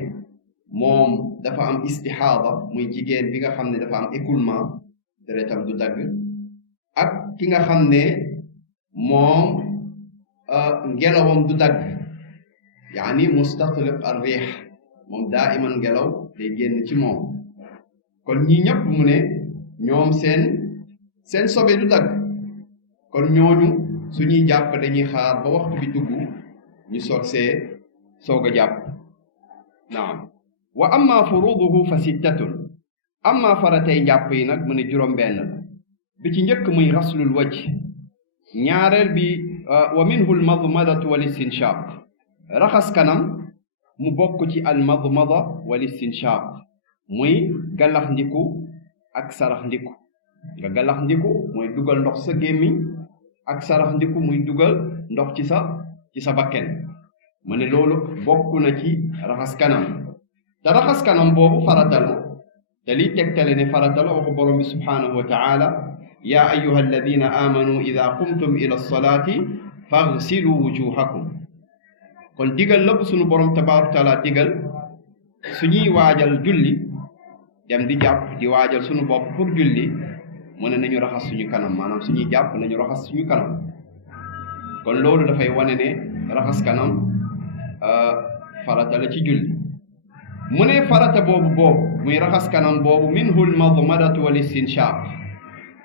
moom dafa am istixaada muy jigéen bi nga xam ne dafa am écoulement deretam du dagg ak ki nga xam ne moom ngelawam du dagg mustatliq ar-rih moom daa iman ngelaw day génn ci moom kon ñi ñëpp mu ne ñoom seen sobe du dagg kon ñooñu suñuy jàpp dañuy xaar ba waxtu bi dugg ñu soog a jàpp naam wa amma furuduhu fa sittatun amma faratay njàpp yi nag mu ne juróom-benn la bi ci njëkk muy ghaslul wajh ñaareel bi wa minhu al madmadatu wal istinshaq raxas kanam mu bokk ci al madmada wal istinshaq muy galax ndiku ak sarax ndiku nga galax ndiku mooy dugal ndox sa gémmiñ ak sarax ndiku muy dugal ndox ci sa bakken mu ne loolu bokk na ci raxas kanam te raxas kanam boobu farata la te liy tegtale ne farata la waxu borom bi subhanahu wa taala yaa ayuha alladina amanu ida qumtum ila alsalaati faghsilu wujuhakum kon digal la bu sunu borom tabaaraka taala digal suñuy waajal julli dem di jàpp di waajal sunu bopp pour julli mu ne nañu raxas suñu kanam maanaam suñuy jàpp nañu raxas suñu kanam kon loolu dafay wane ne raxas kanam farata la ci julli mu ne farata boobu muy raxas kanam boobu minhu almadmadatu wal istinshaq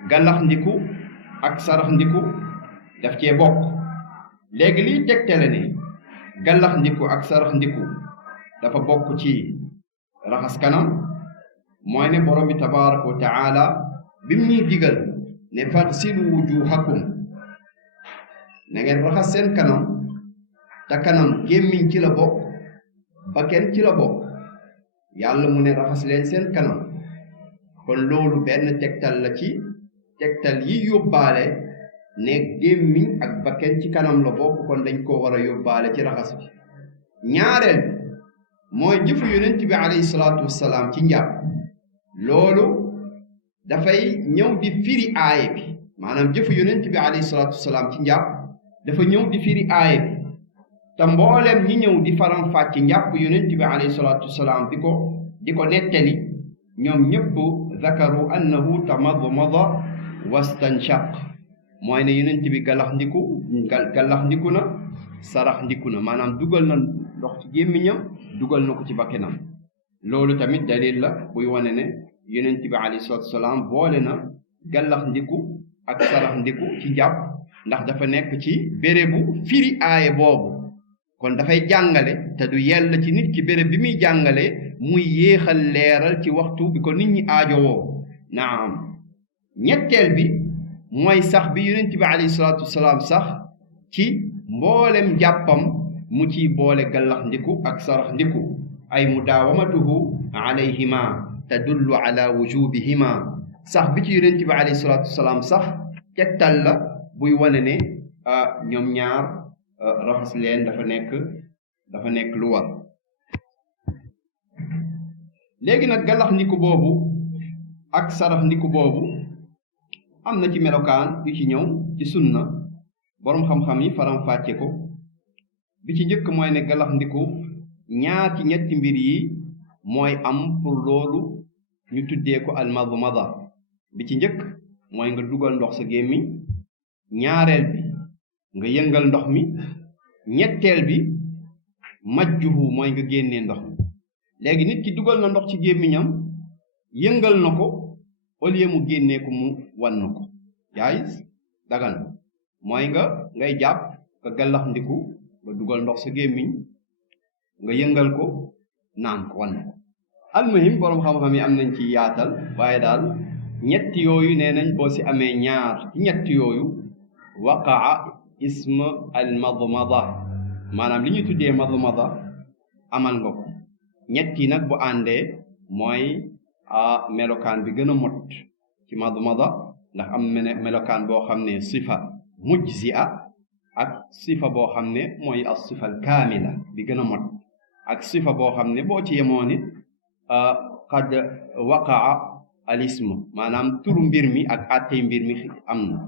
gàllax ndiku ak sarax ndiku daf cee bokk léegi liy tegtale ne gàllax ndiku ak sarax ndiku dafa bokk ci raxas kanam mooy ne borom bi tabaraka wa taala bim ñuy digal ne faghsilu wujuhakum na ngeen raxas seen kanam te kanam gémmiñ ci la bokk bakken ci la bokk yàlla mu ne raxas leen seen kanam kon loolu benn tegtal la ci tegtal yi yóbbaale ne gémmiñ ak bakken ci kanam la bokk kon dañ ko war a yóbbaale ci raxas bi ñaareel mooy jëfu yonent bi alayhi salaatu wassalaam ci njàpp loolu dafay ñëw di firi aaye bi maanaam jëfu yonent bi alayhi salaatu wassalaam ci njàpp dafa ñëw di firi aaye bi te mbooleem ñi ñëw di faram fàcc njàpp yonent bi alayhi salaatu wassalaam di ko nettali ñoom ñëpp zakaru annahu tamadmada wastanshaq mooy ne yonent bi galax ndiku na sarax ndiku na maanaam dugal na ndox ci gémmiñam dugal na ko ci bakkenam loolu tamit dalil la buy wane ne yonent bi alayhi salaatu wassalaam boole na galax ndiku ak sarax ndiku ci jàpp ndax dafa nekk ci bérébu firi aaye boobu kon dafay jàngale te du yell ci nit ki béréb bi muy jàngale muy yéexal leeral ci waxtu bi ko nit ñi aajowoo naam ñetteel bi mooy sax bi yonent bi alayhi salaatu wassalaam sax ci mboolem jàppam mu ciy boole gallax ndiku ak sarax ndiku ay mudaawamatuhu alayhima tadullu ala wujubihima sax bi ci yonent bi alayhi salaatu wassalaam sax tegtal la buy wane ne ñoom ñaar raxas leen dafa nekk lu war léegi nag gallax ndiku boobu ak sarax ndiku boobu am na ci melokaan yu ci ñëw ci sunna boroom xam-xam yi faram fàcce ko bi ci njëkk mooy ne gallax ndiku ñaar ci ñetti mbir yi mooy am pour loolu ñu tuddee ko almadmada bi ci njëkk mooy nga dugal ndox sa gémmiñ ñaareel bi nga yëngal ndox mi ñetteel bi majjuhu mooy nga génnee ndox mi léegi nit ki dugal na ndox ci gémmiñam yëngal na ko au lieu mu génnee ko mu wan na ko yaayis dagan mooy ngay jàpp nga gallax ndiku nga dugal ndox sa gémmiñ nga yëngal ko naan ko wan na ko almuhim boroom xam-xam yi am nañ ci yaatal waaye daal ñetti yooyu nee nañ boo si amee ñaar ci ñetti yooyu waqaa ism almadmada maanaam li ñuy tuddee madmada amal nga ko ñetti nag bu àndee mooy melokaan bi gën a mot ci madmada ndax am melokaan boo xam ne sifa mujzi'a ak sifa boo xam ne mooy as sifa al kaamila bi gën a mot ak sifa boo xam ne boo ci yemoo nit qad waqaa al ism maanaam turu mbir mi ak attey mbir mi am na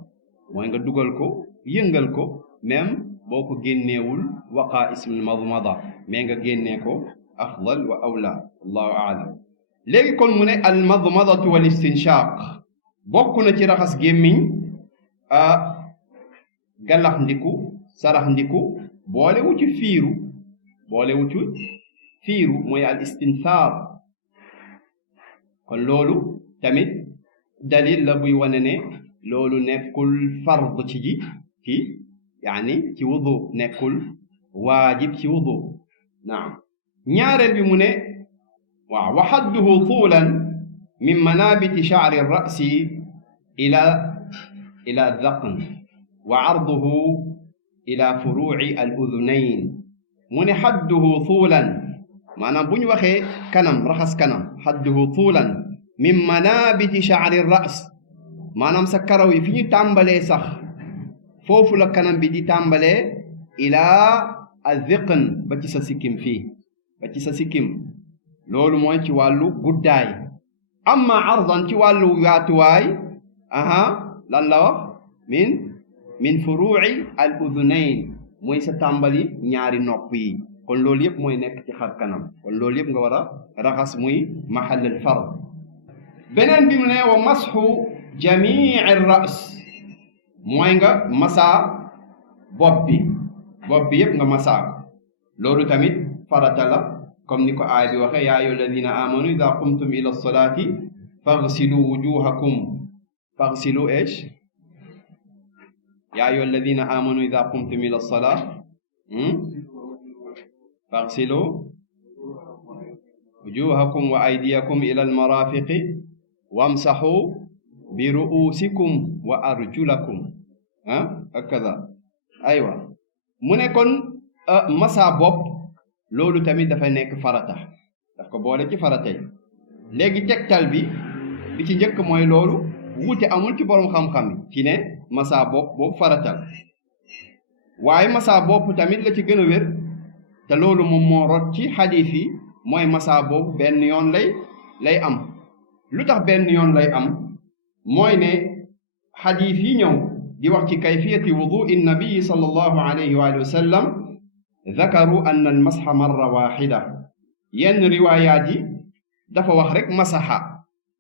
mooy nga dugal ko yëngal ko même boo ko génneewul waqaa ismul madmada mais nga génnee ko afdal wa awla wallahu aalam léegi kon mu ne al madmadatu wal istinshaq bokk na ci raxas gémmiñ gallax ndiku sarax ndiku boole wu ci fiiru mooy al istinthar kon loolu tamit dalil la buy wane ne loolu nekkul fard ci wudu nekkul waajib ci wudu naam ñaareel bi mu ne waaw wa hadduhu tuulan min manabiti sha'ri ar-ra'si ila dhaqn wa arduhu ila furu'i al-udhunayn mu ne hadduhu tuulan maanaam bu ñu waxee kanam raxas kanam hadduhu tuulan min manabiti sha'ri ar-ra's maanaam sa karaw yi fi ñu tàmbalee sax foofu la kanam bi di tàmbalee ilaa adhiqn ba ci sa sikkim fii ba ci sa sikkim loolu mooy ci wàllu guddaay amma ardan ci wàllu yaatuwaay lan la wax min furu'i al udhunayn mooy sa tàmbali ñaari nopp yi kon loolu yëpp mooy nekk ci xar kanam kon loolu yëpp nga war a raxas muy mahall al fard beneen bi mu ne wa masxu jamii ar ras mooy nga masaa bopp bi yëpp nga masaa loolu tamit farata la comme ni ko aay bi waxe yaa ayyuha alladina amanu ida qumtum ila lsolati faghsilu wujuhakum faghsilu eesh yaa ayyuha alladina amanu ida qumtum ila lsolat faghsilu wujuhakum wa aydiyakum ila almarafiqi wamsaxu bi ru'usikum wa arjulakum hakada aywa mu ne kon masa bopp loolu tamit dafay nekk farata daf ko boole ci farata yi léegi tegtal bi ci njëkk mooy loolu wuute amul ci borom xam-xam yi ci ne masa bopp boobu farata waaye masa bopp tamit la ci gën a wér te loolu moom moo rot ci xadiis yi mooy masa boobu benn yoon lay am lu tax benn yoon lay am mooy ne xadiis yi ñëw di wax ci kayfiyati wudu'i nabii sallallahu alayhi wa sallam dakaru anna al masxa marra waxida yenn riwaayaat yi dafa wax rek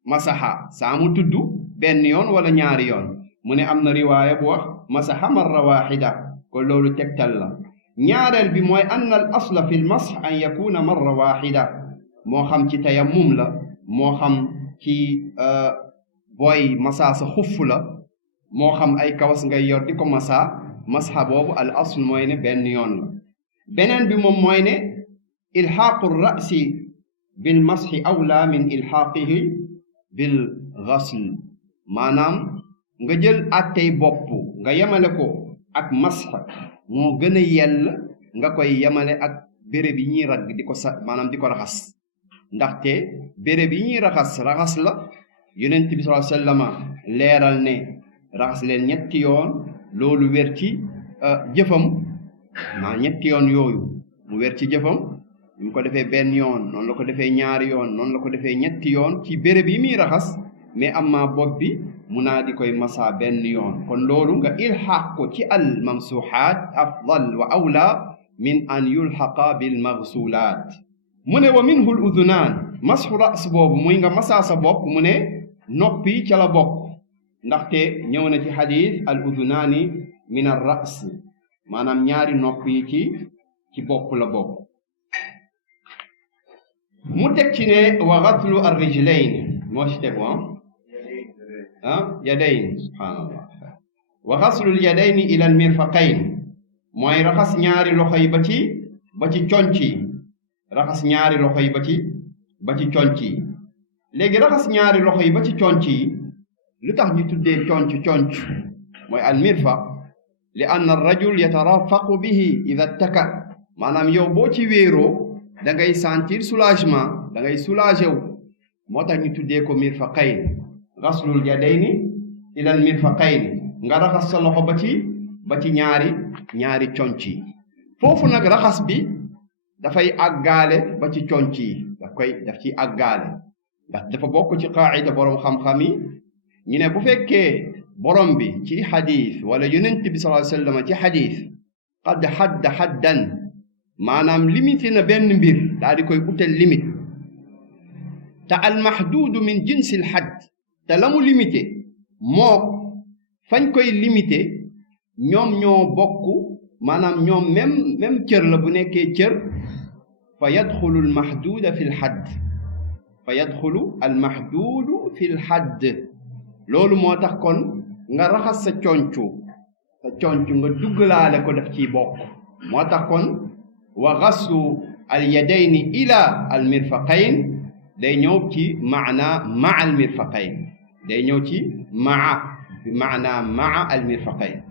masaxa saa mu tudd benn yoon wala ñaari yoon mu ne am na riwaaya bu wax masaxa marra waxida ko loolu tegtal la ñaareel bi mooy anna al asla fi l masx an yakuna marra waxida moo xam ci tayammum la moo xam ci booy masa sa xuff la moo xam ay kawas ngay yor di ko masxa boobu al asl mooy ne benn yoon la beneen bi moom mooy ne ilxaaqu rasi bil masxi awla min ilxaaqihi bil ghasl maanaam nga jël attey bopp nga yemale ko ak masx moo gën a yell nga koy yemale ak béréb yi ñuy ragg di ko maanaam di ko raxas ndaxte béréb yi ñuy raxas la yonent bi sallallahu alayhi wa sallam leeral ne raxas leen ñetti yoon loolu wér ci jëfam ñetti yoon yooyu mu wér ci jëfam mu ko defee benn yoon noonu la ko defee ñaari yoon noonu la ko defee ñetti yoon ci béréb yi muy raxas mais amma bopp bi mu naa di koy masa benn yoon kon loolu nga ilxaq ko ci al mamsuxaat afdal wa awla min an yulxaqa bil maghsulaat mu ne wa minhu l udunaan masxu ras boobu muy nga masa sa bopp mu ne noppi ca la bokk ndaxte ñëw na ci xadis al udunaani min ar ras maanaam ñaari nopp yi ci bopp la bokk mu teg ci ne wa gatlu ar rijlayn moo ci teg yadayn subhaanallah wa gaslul yadayni ila al mirfaqayn mooy raxas ñaari loxo yi ba ci conc yi raxas ñaari loxo yi ba ci conc yi léegi raxas ñaari loxo yi ba ci conc yi lu tax ñu tuddee conc mooy al mirfaq li anna ar-rajul yatarafaqu bihi idha ittaka maanaam yow boo ci wéeroo da ngay sentir soulagement da ngay soulagé wu moo tax ñu tuddee ko mirfaqayn ghaslul yadayni ila al mirfaqayn nga raxas sa loxo ba ci ñaari conc yi foofu nag raxas bi dafay àggaale ba ci conc yi daf ciy àggaale ndax dafa bokk ci qaacida boroom xam-xam yi ñu ne bu fekkee borom bi ci xadis wala yonent bi sallallahu alayhi wasallam ci xadis qad hadda haddan maanaam limité na benn mbir daal di koy utal limite te al mahduudu min jinsil hadd te la mu limité moo fañ koy limité ñoom ñoo bokk maanaam ñoom même cër la bu nekkee cër fa yadxulu al mahduuda fi l hadd fa yadxulu al mahduudu fi l hadd loolu moo tax kon nga raxas sa concu nga duggalaale ko daf ciy bokk moo tax kon wa gaslu al yadayni ila al mirfaqayn day ñëw ci maa al mirfaqayn day ñëw ci maa al mirfaqayn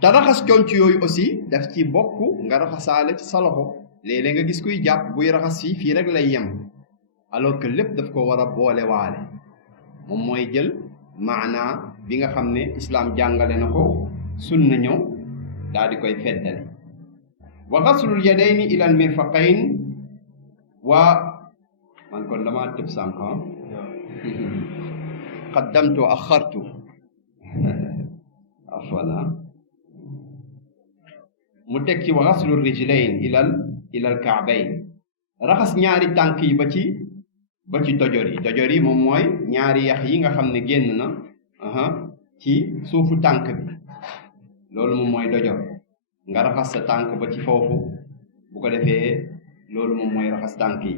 te raxas conc yooyu aussi daf ci bokk nga raxasaale ci sa loxo léeg-léeg nga gis kuy jàpp buy raxas fii rek lay yem alors que lépp daf ko war a boole waale moom mooy jël maanaa bi nga xam ne islaam jàngale na ko sunna ñëw daal di koy feddale wa ghaslul yadayni ila al mirfaqayn wa man kon dama tëb sànq qaddamtu wa axartu afwala mu teg ci wa ghaslul rijlayn ila al ka'bayn raxas ñaari tànk yi ba ci dojor yi moom mooy ñaari yax yi nga xam ne génn na ci suufu tànk bi loolu moom mooy dojor nga raxas sa tànk ba ci foofu bu ko defee loolu moom mooy raxas tànk yi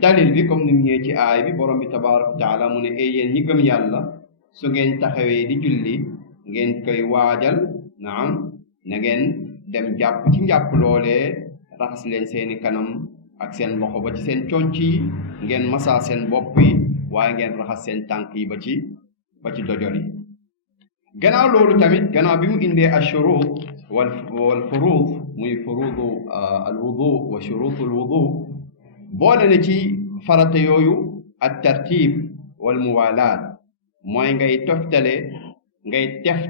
dalil bi comme ni mu ñëwee ci aay bi borom bi tabaraka wa taala mu ne yéen ñi gëm yàlla su ngeen taxawee di julli ngeen koy waajal naam na ngeen dem jàpp ci njàpp loolee raxas leen seeni kanam ak seen loxo ba ci seen conc yi ngeen masaa seen bopp yi waaye ngeen raxas seen tànk yi ba ci dojor yi gannaaw loolu tamit gannaaw bi mu indee ashurut wal furud muy furudu al wudu wa shurutu al wudu boole na ci farata yooyu at tartib wal muwalaat mooy ngay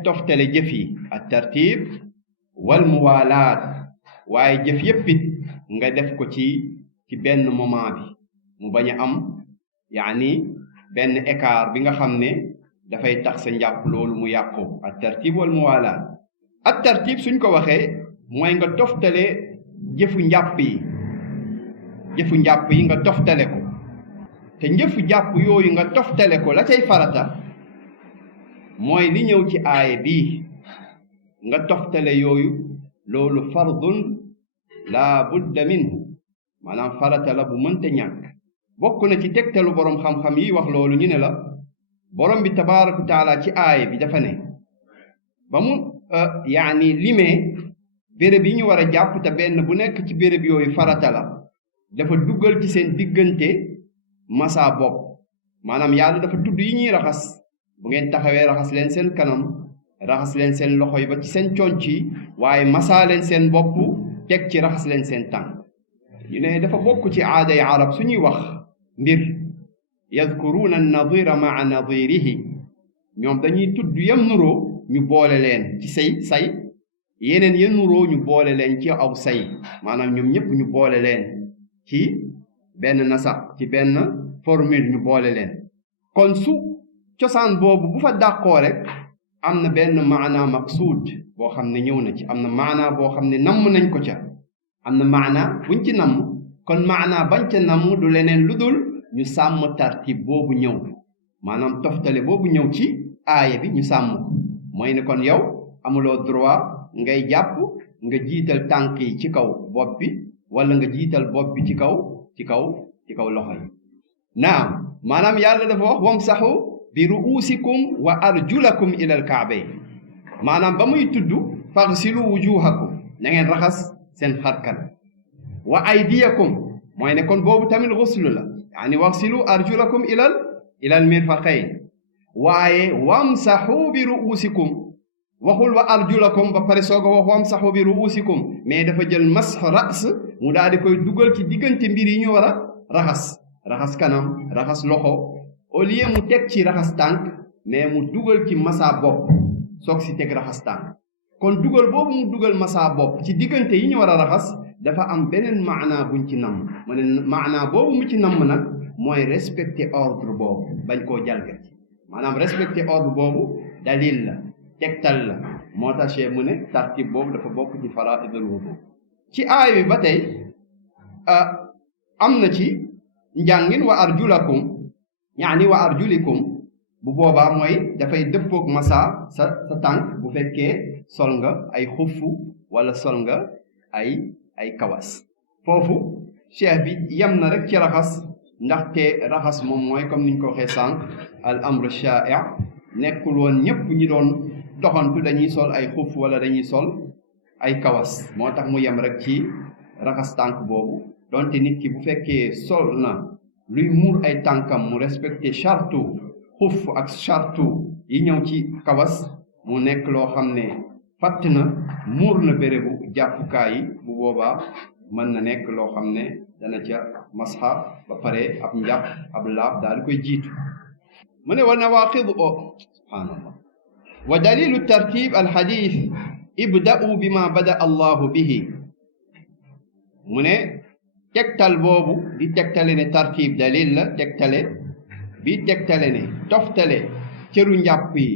toftale jëf yi at tartib wal muwalaat waaye jëf yépp it nga def ko ci benn moment bi mu bañ a am yaani benn écart bi nga xam ne dafay tax sa njàpp loolu mu yàqu at tartib wal muwalaat at tartib suñ ko waxee mooy nga toftale jëfu njàpp yi nga toftale ko te njëfu jàpp yooyu nga toftale ko la cay farata mooy li ñëw ci aaya bii nga toftale yooyu loolu fardun laa budda minhu maanaam farata la bu mënta ñàkk bokk na ci tegtalu boroom xam-xam yi wax loolu ñu ne la borom bi tabaaraka wa taala ci aaya bi dafa ne ba mu yaani limee béréb yi ñu war a jàpp te benn bu nekk ci béréb yooyu farata la dafa duggal ci seen diggante masa bopp maanaam yàlla dafa tudd yi ñuy raxas bu ngeen taxawee raxas leen seen kanam raxas leen seen loxo yi ba ci seen conc yi waaye masa leen seen bopp teg ci raxas leen seen tànk ñu ne dafa bokk ci aaday arab suñuy wax mbir yadkuruuna an-nadira maa nadirihi ñoom dañuy tudd yam nuroo ñu boole leen ci say yeneen ya nuroo ñu boole leen ci aw say maanaam ñoom ñëpp ñu boole leen ci benn nasax ci benn formule ñu boole leen kon su cosaan boobu bu fa dàqoo rek am na benn maana maqsuud boo xam ne ñëw na ci am na maana boo xam ne namm nañ ko ca am na maana buñ ci namm kon maana bañ ca namm du leneen lu dul ñu sàmm tartib boobu ñëw maanaam toftale boobu ñëw ci aaya bi ñu sàmm ko mooy ne kon yow amuloo droit ngay jàpp nga jiital tànk yi ci kaw bopp bi wala nga jiital bopp bi ci kaw loxo yi naam maanaam yàlla dafa wax wamsahu bi ru'usikum wa arjulakum ila al ka'bayn maanaam ba muy tudd faghsilu wujuhakum na ngeen raxas seen xarkan wa aydiyakum mooy ne kon boobu tamit ghuslu la yaani waghsilu arjulakum ila al mirfaqayn waaye wamsahu bi ru'usikum waxul wa arjulakum ba pare soog a wax wamsahu bi ru'usikum mais dafa jël masx ra's mu daal di koy dugal ci diggante mbir yi ñu war a raxas kanam raxas loxo au lieu mu teg ci raxas tànk mais mu dugal ci masa bopp soog si teg raxas tànk kon dugal boobu mu dugal masa bopp ci diggante yi ñu war a raxas dafa am beneen maana buñ ci namm mu ne maana boobu mu ci namm nag mooy respecter ordre boobu bañ koo jalgati maanaam respecter ordre boobu dalil la tegtal la moo tax mu ne tartib boobu dafa bokk ci faraa'idul wudu ci aay bi ba tey am na ci njàngin wa arjulakum yaani wa arjulikum bu boobaa mooy dafay dëppoog masa sa tànk bu fekkee sol nga ay xuffu wala sol nga ay kawas foofu cheikh bi yem na rek ci raxas ndaxte raxas moom mooy comme niñ ko waxee sànq al amru shaa'i nekkul woon ñëpp ñi doon doxantu dañuy sol ay xuff wala dañuy sol ay kawas moo tax mu yem rek ci raxas tànk boobu donte nit ki bu fekkee sol na luy muur ay tànkam mu respecté chartu xuff ak chartu yi ñëw ci kawas mu nekk loo xam ne fatt na muur na bérébu jàppukaay yi bu boobaa mën na nekk loo xam ne dana ca masxa ba pare ab njàpp ab laab daal di koy jiitu mu ne wa nawaaqidu subhaanallah wa dalilu tartib alxadis ibda'u bima bada allahu bihi mu ne tegtal boobu di tegtale ne tartib dalil la tegtale bi tegtale ne toftale cëru njàpp yi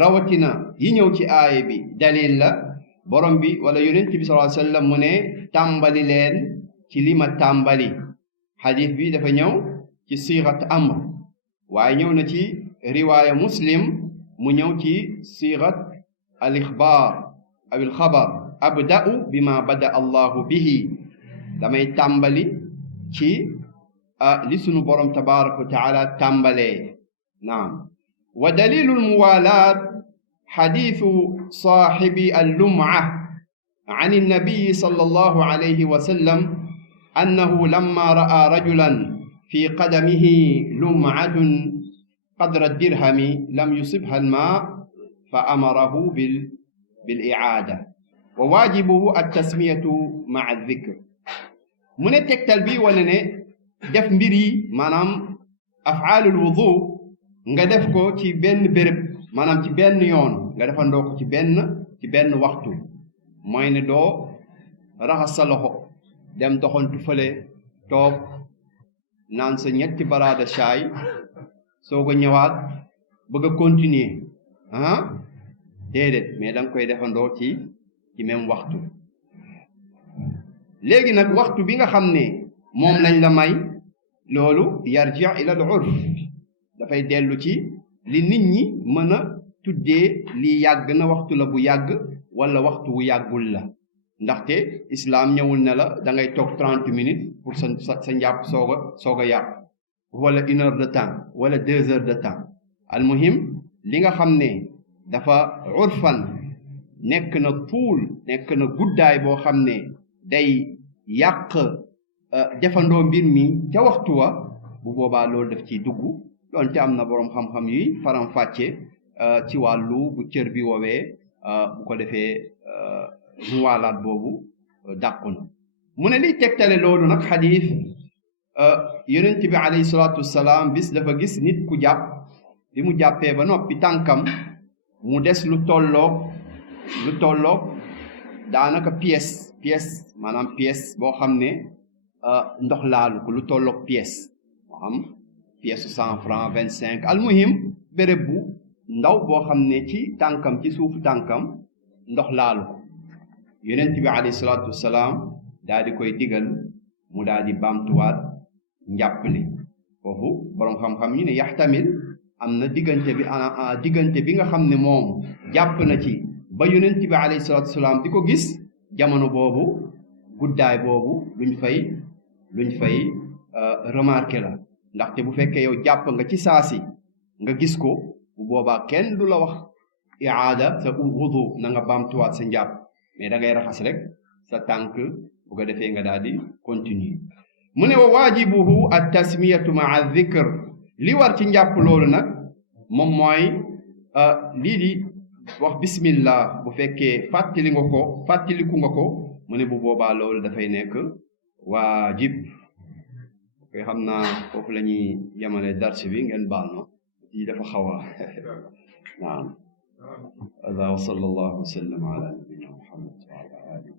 rawatina yi ñëw ci aaya bi dalil la borom bi wala yonent bi sallallahu alayhi wasallam mu ne tàmbali leen ci li ma tàmbali xadis bi dafa ñëw ci sigat amr waaye ñëw na ci riwaaya muslim mu ñëw ci sigat al ixbaar aw al xabar abda'u bima bada allahu bihi damay tàmbali ci li sunu borom tabaraka wa taala tàmbalee naam wa dalilul muwalaat xadiisu saaxibi allumca an annabiyi sallallahu alayhi wa sallam annahu lamma ra'a rajulan fi qadamihi lumcatun qadra dirhami lam yusibha almaa fa amarahu bil icaada wa waajibuhu attasmiyatu maca aldikr mu ne tegtal bi wane ne def mbir yi maanaam afcaalul wudu nga def ko ci benn béréb maanaam ci benn yoon nga defandoo ko ci benn waxtu mooy ne doo raxas sa loxo dem doxantu fële toog naan sa ñetti baraada shaay soog a ñëwaat bëgg a continuer déedéet mais da nga koy defandoo ci même waxtu léegi nag waxtu bi nga xam ne moom lañ la may loolu yarji ila al urf dafay dellu ci li nit ñi mën a tuddee lii yàgg na waxtu la bu yàgg wala waxtu wu yàggul la ndaxte islaam ñëwul ne la da ngay toog 30 minutes pour sa njàpp soog a yàpp wala 1 heure de temps wala 2 heures de temps almuhim li nga xam ne dafa urfan nekk na tuul nekk na guddaay boo xam ne day yàq defandoo mbir mi ca waxtu wa bu boobaa loolu daf ciy dugg doonte am na boroom xam-xam yuy faram fàcce ci wàllu bu cër bi woowee bu ko defee mu waalaat boobu dàqu na mu ne liy tegtale loolu nag xadiis yonent bi alayhi salaatu wassalaam bis dafa gis nit ku jàpp bi mu jàppee ba noppi tànkam mu des lu tolloog daanaka pièce maanaam pièce boo xam ne ndox laalu ko lu tolloog pièce moo xam pièce 100 francs 25 almuhim béréb bu ndaw boo xam ne ci tànkam ci suufu tànkam ndox laalu ko yonent bi alayhi salaatu wassalaam daal di koy digal mu daal di baamtuwaat njàppali foofu boroom xam-xam yi ne yaxtamil am na diggante bi nga xam ne moom jàpp na ci ba yonent bi alayhi salaatu wassalaam di ko gis jamono boobu guddaay boobu luñ fay remarqué la ndaxte bu fekkee yow jàpp nga ci saasi nga gis ko bu boobaa kenn du la wax iaada sa wudu na nga baamtuwaat sa njàpp mais da ngay raxas rek sa tànk bu ko defee nga daal di continuer mu ne wa waajibuhu at tasmiyatu maa dhikr li war ci njàpp loolu nag moom mooy lii di wax bismillah bu fekkee fàttaliku nga ko mu ne bu boobaa loolu dafay nekk waajib koy xam naa foofu la ñuy yemale dars bi ngeen baal na yi dafa xaw a naam hada wa sallallahu wa sallam ala nabiyina muhammad wa ala alihi